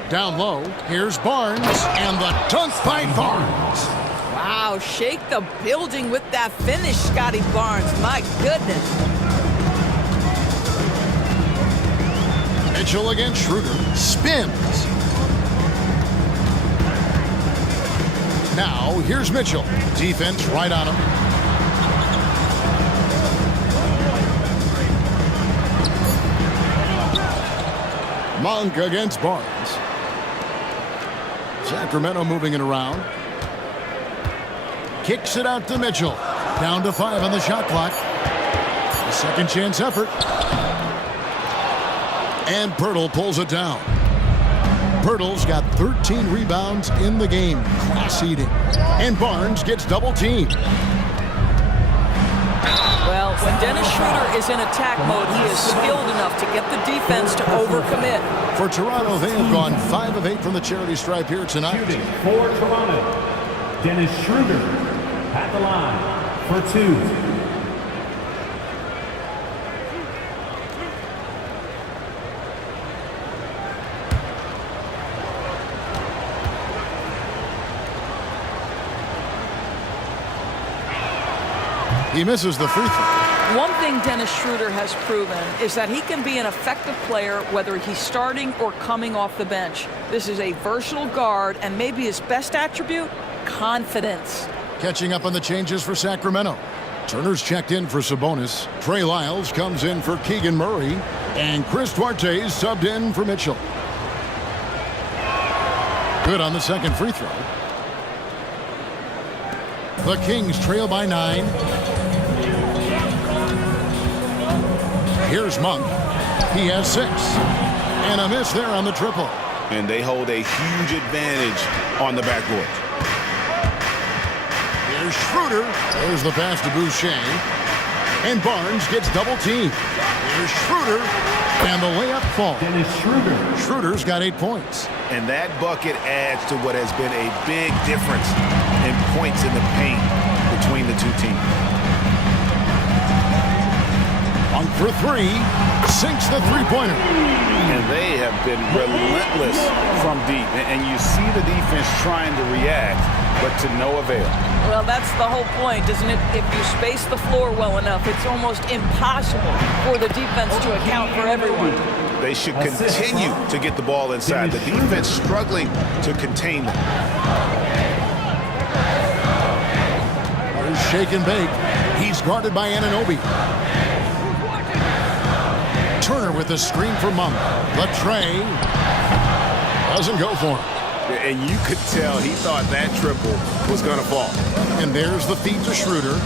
Down low, here's Barnes, and the dunk by Barnes. Wow, shake the building with that finish, Scotty Barnes. My goodness. Mitchell against Schroeder. Spins. Now, here's Mitchell. Defense right on him. Monk against Barnes. Sacramento moving it around. Kicks it out to Mitchell. Down to 5 on the shot clock. A second chance effort. And Purtle pulls it down. Purtle's got 13 rebounds in the game. Class eating. And Barnes gets double teamed. Well, when Dennis Schroeder is in attack mode, he is skilled enough to get the defense to overcommit. For Toronto, they have gone 5 of 8 from the charity stripe here tonight. Shooting for Toronto, Dennis Schroeder at the line for 2. He misses the free throw. One thing Dennis Schroeder has proven is that he can be an effective player whether he's starting or coming off the bench. This is a versatile guard, and maybe his best attribute, confidence. Catching up on the changes for Sacramento. Turner's checked in for Sabonis. Trey Lyles comes in for Keegan Murray. And Chris Duarte's subbed in for Mitchell. Good on the second free throw. The Kings trail by 9. Here's Monk. He has 6. And a miss there on the triple. And they hold a huge advantage on the backboard. Here's Schroeder. There's the pass to Boucher. And Barnes gets double teamed. Here's Schroeder. And the layup falls. Dennis Schroeder. Schroeder's got 8 points. And that bucket adds to what has been a big difference in points in the paint between the two teams. On for 3, sinks the three-pointer. And they have been relentless from deep. And you see the defense trying to react, but to no avail. Well, that's the whole point, isn't it? If you space the floor well enough, it's almost impossible for the defense to account for everyone. They should continue to get the ball inside. The defense struggling to contain them. There's shake and bake. He's guarded by Anunoby. Turner with the screen for Monk. Latrey doesn't go for him. And you could tell he thought that triple was going to fall. And there's the feed to Schroeder.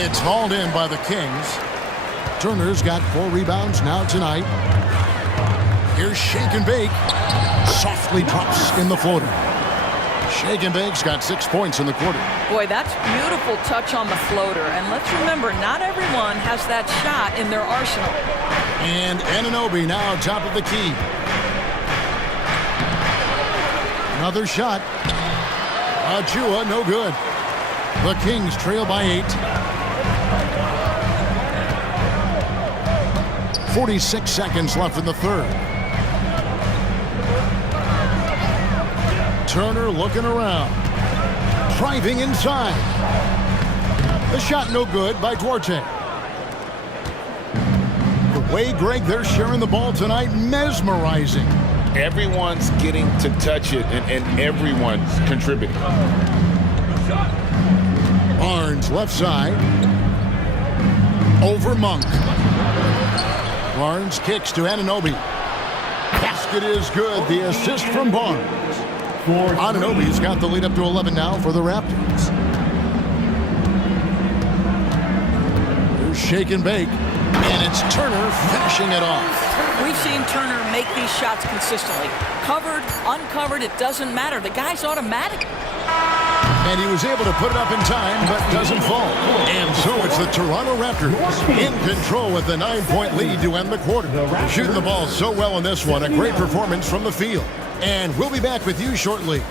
It's hauled in by the Kings. Turner's got 4 rebounds now tonight. Here's shake and bake. Softly drops in the floater. Shake and bake's got 6 points in the quarter. Boy, that's beautiful touch on the floater. And let's remember, not everyone has that shot in their arsenal. And Anunoby now top of the key. Another shot. Achua, no good. The Kings trail by 8. 46 seconds left in the third. Turner looking around. Driving inside. The shot no good by Duarte. The way, Greg, they're sharing the ball tonight, mesmerizing. Everyone's getting to touch it, and everyone's contributing. Barnes left side. Over Monk. Barnes kicks to Anunoby. Basket is good. The assist from Barnes. Anunoby's got the lead up to 11 now for the Raptors. Here's shake and bake. And it's Turner finishing it off. We've seen Turner make these shots consistently. Covered, uncovered, it doesn't matter. The guy's automatic. And he was able to put it up in time, but doesn't fall. And so it's the Toronto Raptors in control with the 9-point lead to end the quarter. They're shooting the ball so well in this one. A great performance from the field. And we'll be back with you shortly.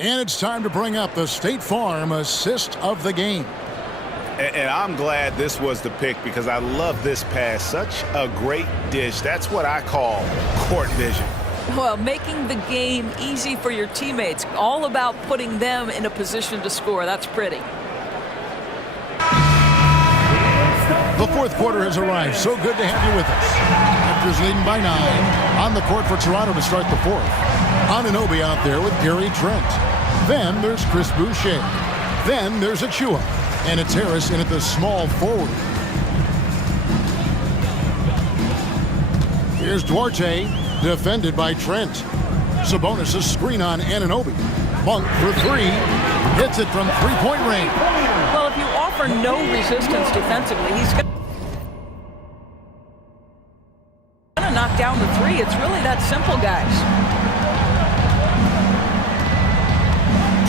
And it's time to bring up the State Farm assist of the game. And I'm glad this was the pick because I love this pass. Such a great dish. That's what I call court vision. Well, making the game easy for your teammates. All about putting them in a position to score. That's pretty. The fourth quarter has arrived. So good to have you with us. Raptors leading by 9. On the court for Toronto to start the fourth. Anunoby out there with Gary Trent. Then there's Chris Boucher. Then there's Achua. And it's Harris in at the small forward. Here's Duarte, defended by Trent. Sabonis' screen on Anunoby. Monk for 3. Hits it from three-point range. Well, if you offer no resistance defensively, he's going to knock down the 3. It's really that simple, guys.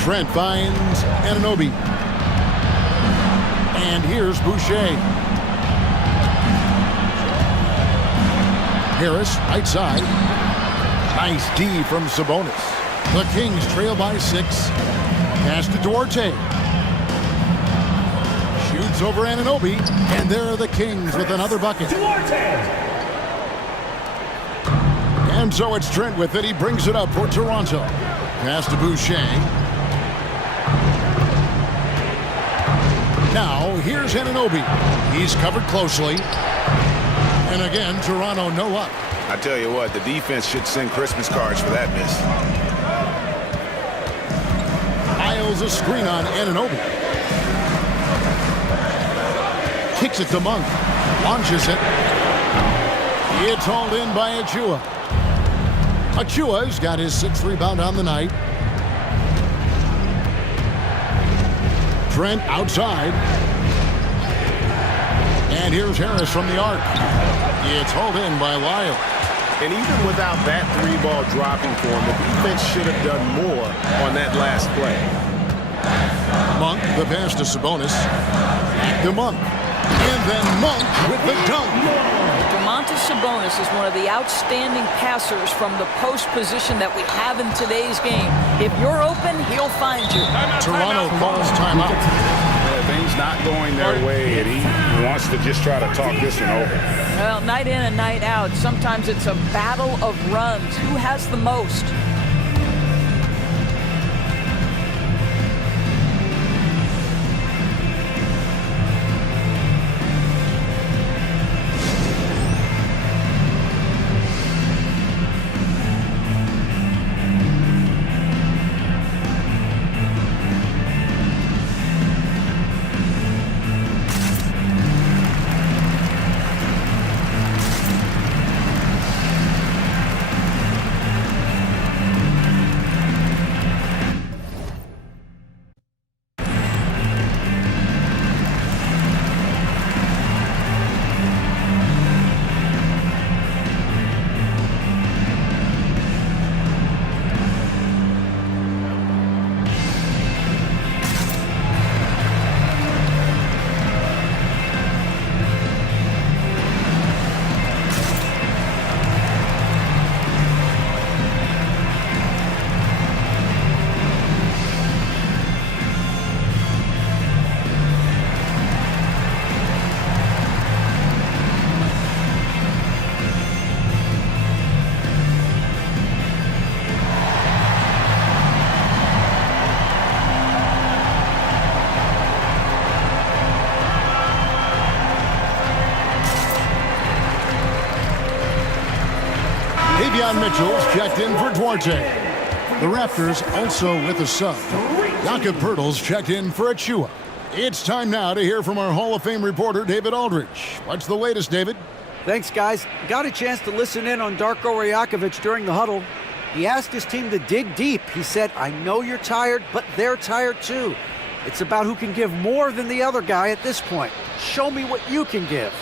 Trent finds Anunoby. And here's Boucher. Harris, right side. Nice D from Sabonis. The Kings trail by 6. Pass to Duarte. Shoots over Anunoby. And there are the Kings with another bucket. And so it's Trent with it. He brings it up for Toronto. Pass to Boucher. Now, here's Anunoby. He's covered closely. And again, Toronto no luck. I tell you what, the defense should send Christmas cards for that miss. Isles a screen on Anunoby. Kicks it to Monk. Launches it. It's hauled in by Achua. Achua's got his 6th rebound on the night. Trent outside. And here's Harris from the arc. It's hauled in by Lyle. And even without that 3-ball dropping for him, the defense should have done more on that last play. Monk, the pass to Sabonis. Back to Monk. And then Monk with the dunk. Domantas Sabonis is one of the outstanding passers from the post position that we have in today's game. If you're open, he'll find you. Toronto calls timeout. Things not going their way, and he wants to just try to talk this one over. Well, night in and night out, sometimes it's a battle of runs. Who has the most? Davion Mitchell's checked in for Duarte. The Raptors also with a sub. Jakob Poeltl's checked in for Achua. It's time now to hear from our Hall of Fame reporter, David Aldridge. What's the latest, David? Thanks, guys. Got a chance to listen in on Darko Rajakovic during the huddle. He asked his team to dig deep. He said, I know you're tired, but they're tired too. It's about who can give more than the other guy at this point. Show me what you can give.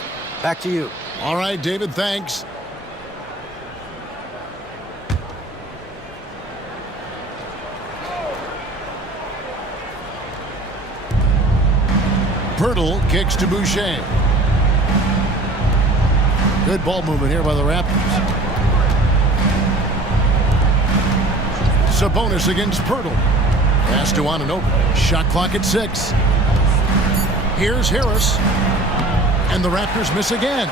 Back to you. All right, David, thanks. Poeltl kicks to Boucher. Good ball movement here by the Raptors. Sabonis against Poeltl. Pass to Anunoby. Shot clock at 6. Here's Harris. And the Raptors miss again.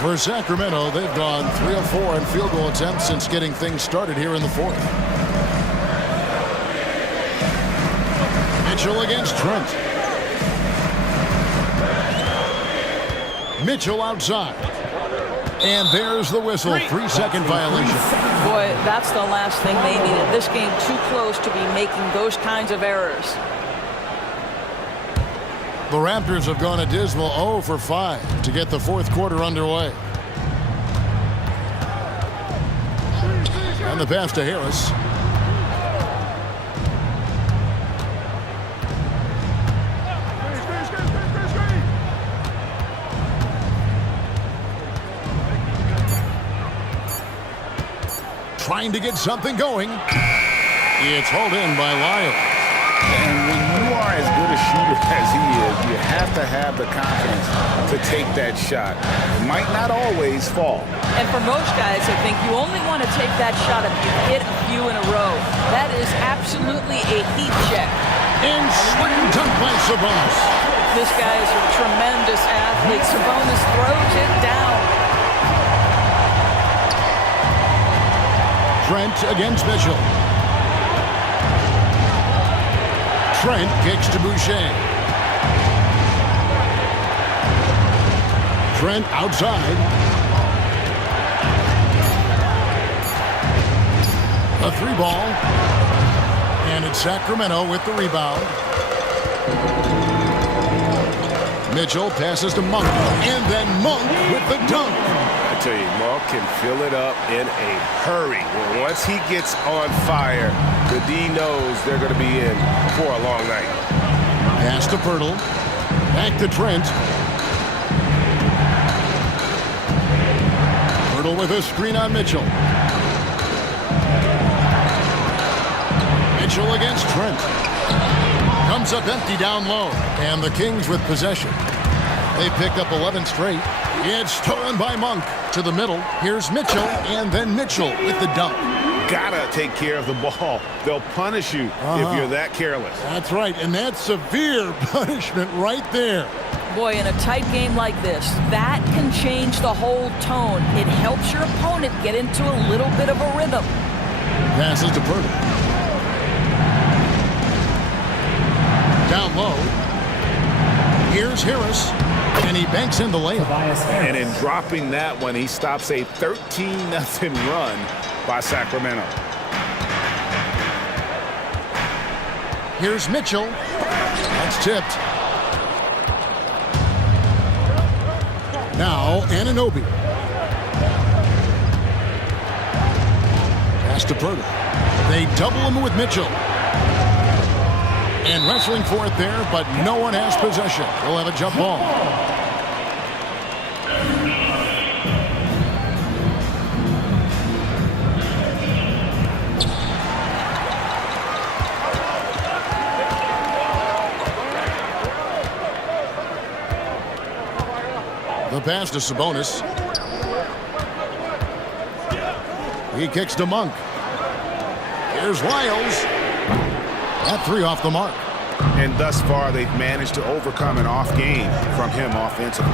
For Sacramento, they've gone 3 of 4 in field goal attempts since getting things started here in the 4th. Mitchell against Trent. Mitchell outside. And there's the whistle. 3-second violation. Boy, that's the last thing they needed. This game too close to be making those kinds of errors. The Raptors have gone a dismal 0 for 5 to get the 4th quarter underway. And the pass to Harris. Trying to get something going. It's hauled in by Lyles. And when you are as good a shooter as he is, you have to have the confidence to take that shot. It might not always fall. And for most guys, I think you only want to take that shot if you hit a few in a row. That is absolutely a heat check. And swing dunk by Sabonis. This guy is a tremendous athlete. Sabonis throws it down. Trent against Mitchell. Trent kicks to Boucher. Trent outside. A 3-ball. And it's Sacramento with the rebound. Mitchell passes to Monk. And then Monk with the dunk. I tell you, Monk can fill it up in a hurry. Once he gets on fire, the D knows they're going to be in for a long night. Pass to Poeltl. Back to Trent. Poeltl with a screen on Mitchell. Mitchell against Trent. Comes up empty down low. And the Kings with possession. They picked up 11 straight. It's stolen by Monk to the middle. Here's Mitchell, and then Mitchell with the dunk. Gotta take care of the ball. They'll punish you if you're that careless. That's right, and that's severe punishment right there. Boy, in a tight game like this, that can change the whole tone. It helps your opponent get into a little bit of a rhythm. Passes to Poeltl. Down low. Here's Harris. And he banks in the layup. And in dropping that one, he stops a 13-0 run by Sacramento. Here's Mitchell. That's tipped. Now Anunoby. Pass to Poeltl. They double him with Mitchell. And wrestling for it there, but no one has possession. We'll have a jump ball. The pass to Sabonis. He kicks to Monk. Here's Lyles. That 3 off the mark. And thus far, they've managed to overcome an off game from him offensively.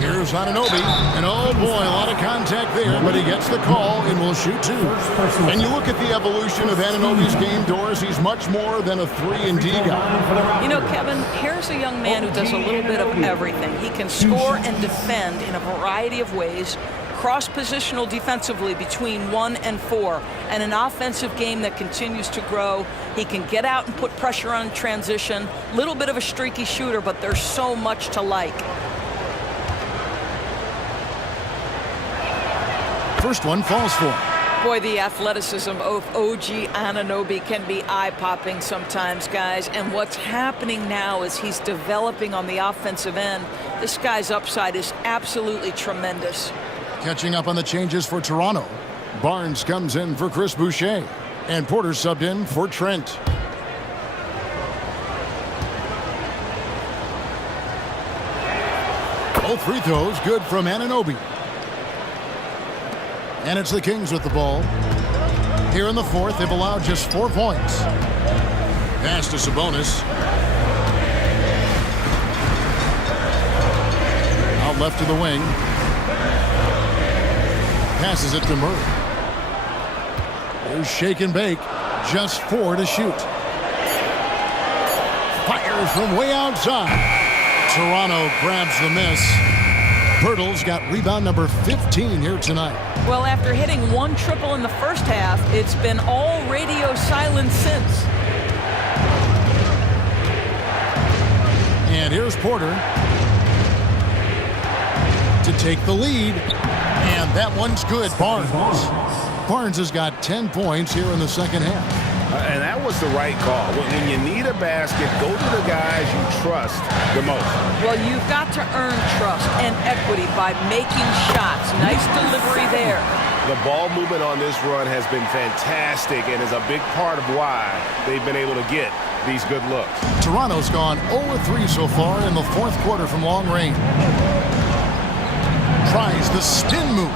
Here's Anunoby. And oh boy, a lot of contact there, but he gets the call and will shoot 2. And you look at the evolution of Anunoby's game, Doris, he's much more than a 3-and-D guy. You know, Kevin, here's a young man who does a little bit of everything. He can score and defend in a variety of ways. cross-positional defensively between 1 and 4, and an offensive game that continues to grow. He can get out and put pressure on transition. Little bit of a streaky shooter, but there's so much to like. First one falls for him. Boy, the athleticism of OG Anunoby can be eye-popping sometimes, guys. And what's happening now is he's developing on the offensive end. This guy's upside is absolutely tremendous. Catching up on the changes for Toronto. Barnes comes in for Chris Boucher. And Porter subbed in for Trent. Both free throws good from Anunoby. And it's the Kings with the ball. Here in the fourth, they've allowed just 4 points. Pass to Sabonis. Out left to the wing. Passes it to Murray. There's shake and bake. Just 4 to shoot. Fires from way outside. Toronto grabs the miss. Pirtle's got rebound number 15 here tonight. Well, after hitting 1 triple in the first half, it's been all radio silence since. And here's Porter to take the lead. And that one's good. Barnes has got 10 points here in the second half. And that was the right call. When you need a basket, go to the guys you trust the most. Well, you've got to earn trust and equity by making shots. Nice delivery there. The ball movement on this run has been fantastic and is a big part of why they've been able to get these good looks. Toronto's gone 0-3 so far in the fourth quarter from long range. Tries the spin move.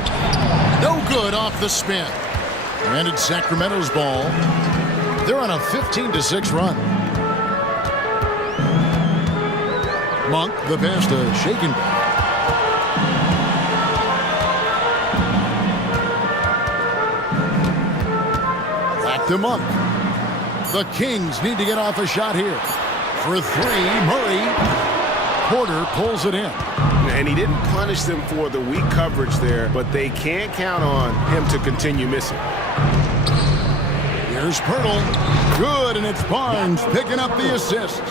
No good off the spin. And it's Sacramento's ball. They're on a 15-6 run. Monk, the pass to Shaken. Back to Monk. The Kings need to get off a shot here. For 3, Murray. Porter pulls it in. And he didn't punish them for the weak coverage there, but they can't count on him to continue missing. Here's Pirtle. Good, and it's Barnes picking up the assist.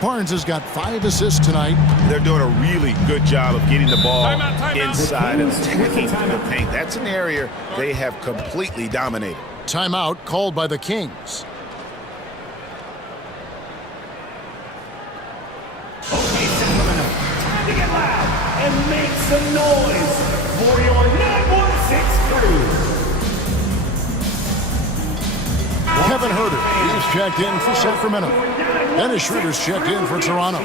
Barnes has got 5 assists tonight. They're doing a really good job of getting the ball inside and attacking the paint. That's an area they have completely dominated. Timeout called by the Kings. Okay, Sacramento, time to get loud and make some noise for your 916 crew. Kevin Huerter, he's checked in for Sacramento. Dennis Schroeder's checked in for Toronto.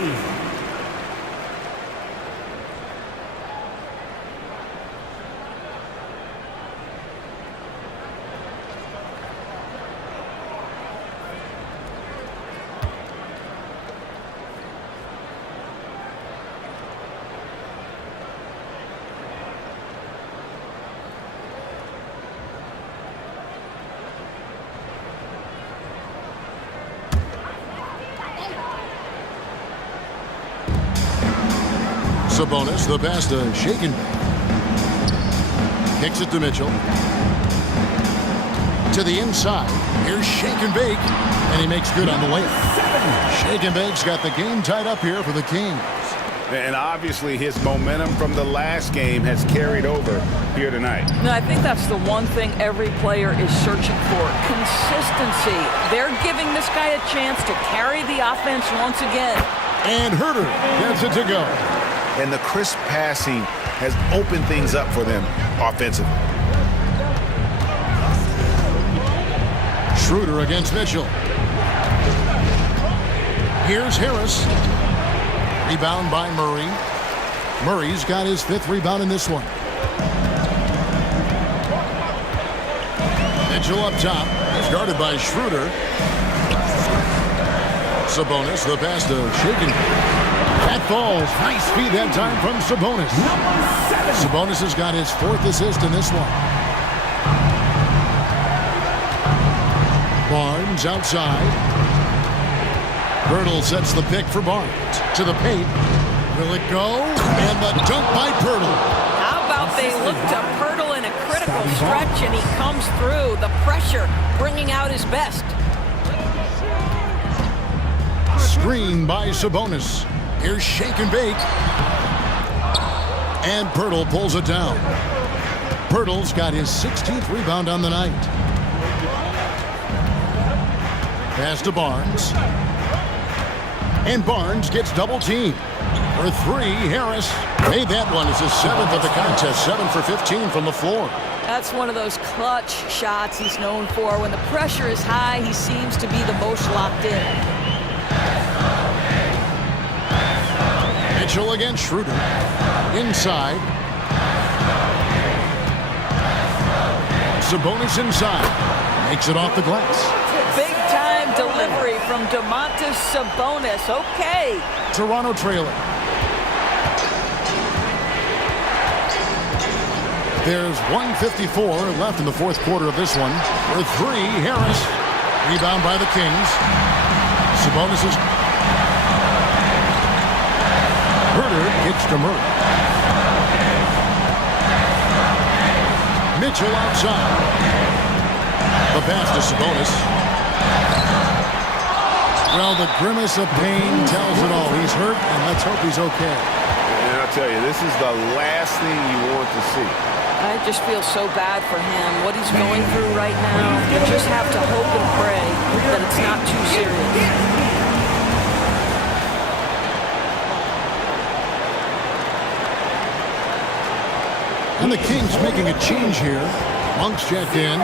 Sabonis, the pass to Shaken. Kicks it to Mitchell. To the inside. Here's Shake and Bake. And he makes good on the layup. Shake and Bake's got the game tied up here for the Kings. And obviously his momentum from the last game has carried over here tonight. No, I think that's the one thing every player is searching for. Consistency. They're giving this guy a chance to carry the offense once again. And Huerter gets it to go. And the crisp passing has opened things up for them offensively. Schroeder against Mitchell. Here's Harris. Rebound by Murray. Murray's got his 5th rebound in this one. Mitchell up top. He's guarded by Schroeder. Sabonis, the pass to Shaken. That falls. Nice feed that time from Sabonis. Sabonis has got his 4th assist in this one. Barnes outside. Pirtle sets the pick for Barnes. To the paint. Will it go? And the dunk by Pirtle. How about They look to Pirtle in a critical stretch, and he comes through. The pressure bringing out his best. Screen by Sabonis. Here's shake and bake. And Pirtle pulls it down. Pirtle's got his 16th rebound on the night. Pass to Barnes. And Barnes gets double teamed. For three, Harris made that one. It's his 7th of the contest. 7 for 15 from the floor. That's one of those clutch shots he's known for. When the pressure is high, he seems to be the most locked in. Mitchell against Schroeder. Inside. Sabonis inside. Makes it off the glass. Big-time delivery from Domantas Sabonis. Okay. Toronto trailing. There's 1:54 left in the fourth quarter of this one. For three, Harris. Rebound by the Kings. Sabonis is... Herter kicks to Murray. Mitchell outside. The pass to Sabonis. Well, the grimace of pain tells it all. He's hurt, and let's hope he's okay. And I'll tell you, this is the last thing you want to see. I just feel so bad for him. What he's going through right now, you just have to hope and pray that it's not too serious. And the Kings making a change here. Monk's checked in.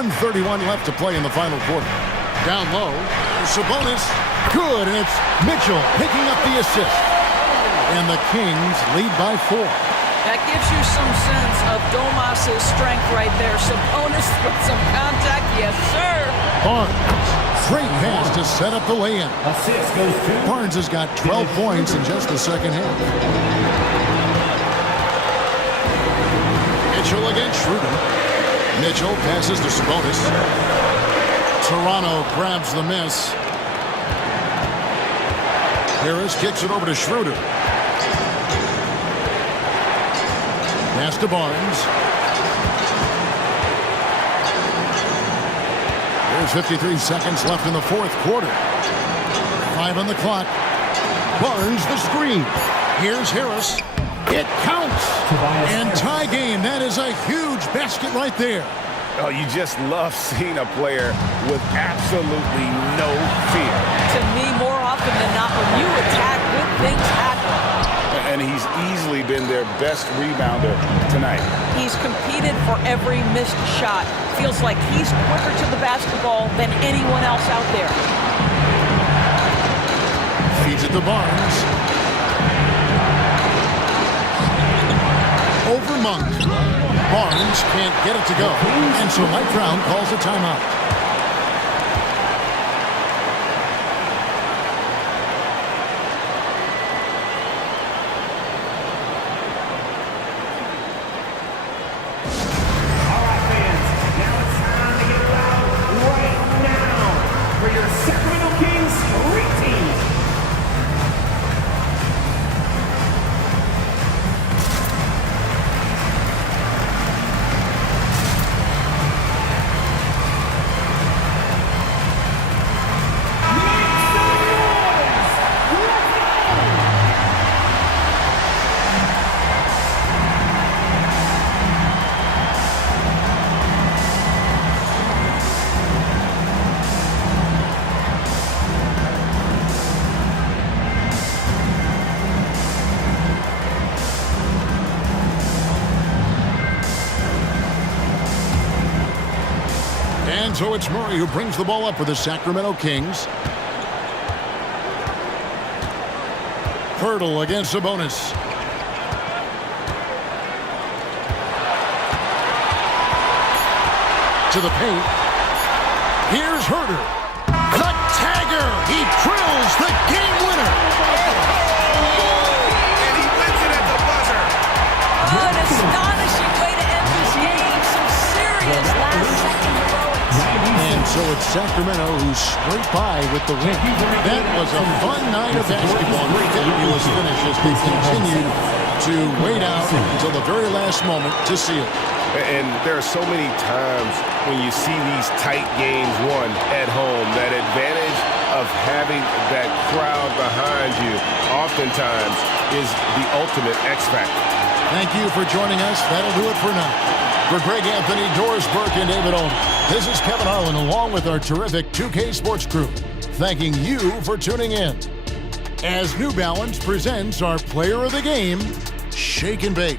.131 left to play in the final quarter. Down low, Sabonis, good, and it's Mitchell picking up the assist. And the Kings lead by 4. That gives you some sense of Domas's strength right there. Sabonis with some contact, yes, sir. Barnes, great pass to set up the lay-in. Assist goes to Barnes has got 12 points in just the second half. Mitchell against Schroeder. Mitchell passes to Sabonis. Toronto grabs the miss. Harris kicks it over to Schroeder. Pass to Barnes. There's 53 seconds left in the fourth quarter. 5 on the clock. Barnes the screen. Here's Harris. It counts. And tie game. That is a huge basket right there. Oh, you just love seeing a player with absolutely no fear. To me, more often than not, when you attack, good things happen. And he's easily been their best rebounder tonight. He's competed for every missed shot. Feels like he's quicker to the basketball than anyone else out there. Feeds it to Barnes. Over Monk. Barnes can't get it to go. And so Mike Brown calls a timeout. And so it's Murray who brings the ball up for the Sacramento Kings. Pirtle against Sabonis. To the paint. Here's Herter. The tagger. He drills the game winner. And he wins it at the buzzer. Oh, an astonishing way to end this game. Some serious last-second heroics. And so it's Sacramento who scraped by with the win. That was a fun night of basketball. Fabulous finish as they continued to wait out until the very last moment to seal. And there are so many times when you see these tight games won at home, that advantage of having that crowd behind you oftentimes is the ultimate X factor. Thank you for joining us. That'll do it for now. For Greg Anthony, Doris Burke, and David Owen, this is Kevin Harlan along with our terrific 2K Sports crew, thanking you for tuning in. As New Balance presents our player of the game, Shake and Bake.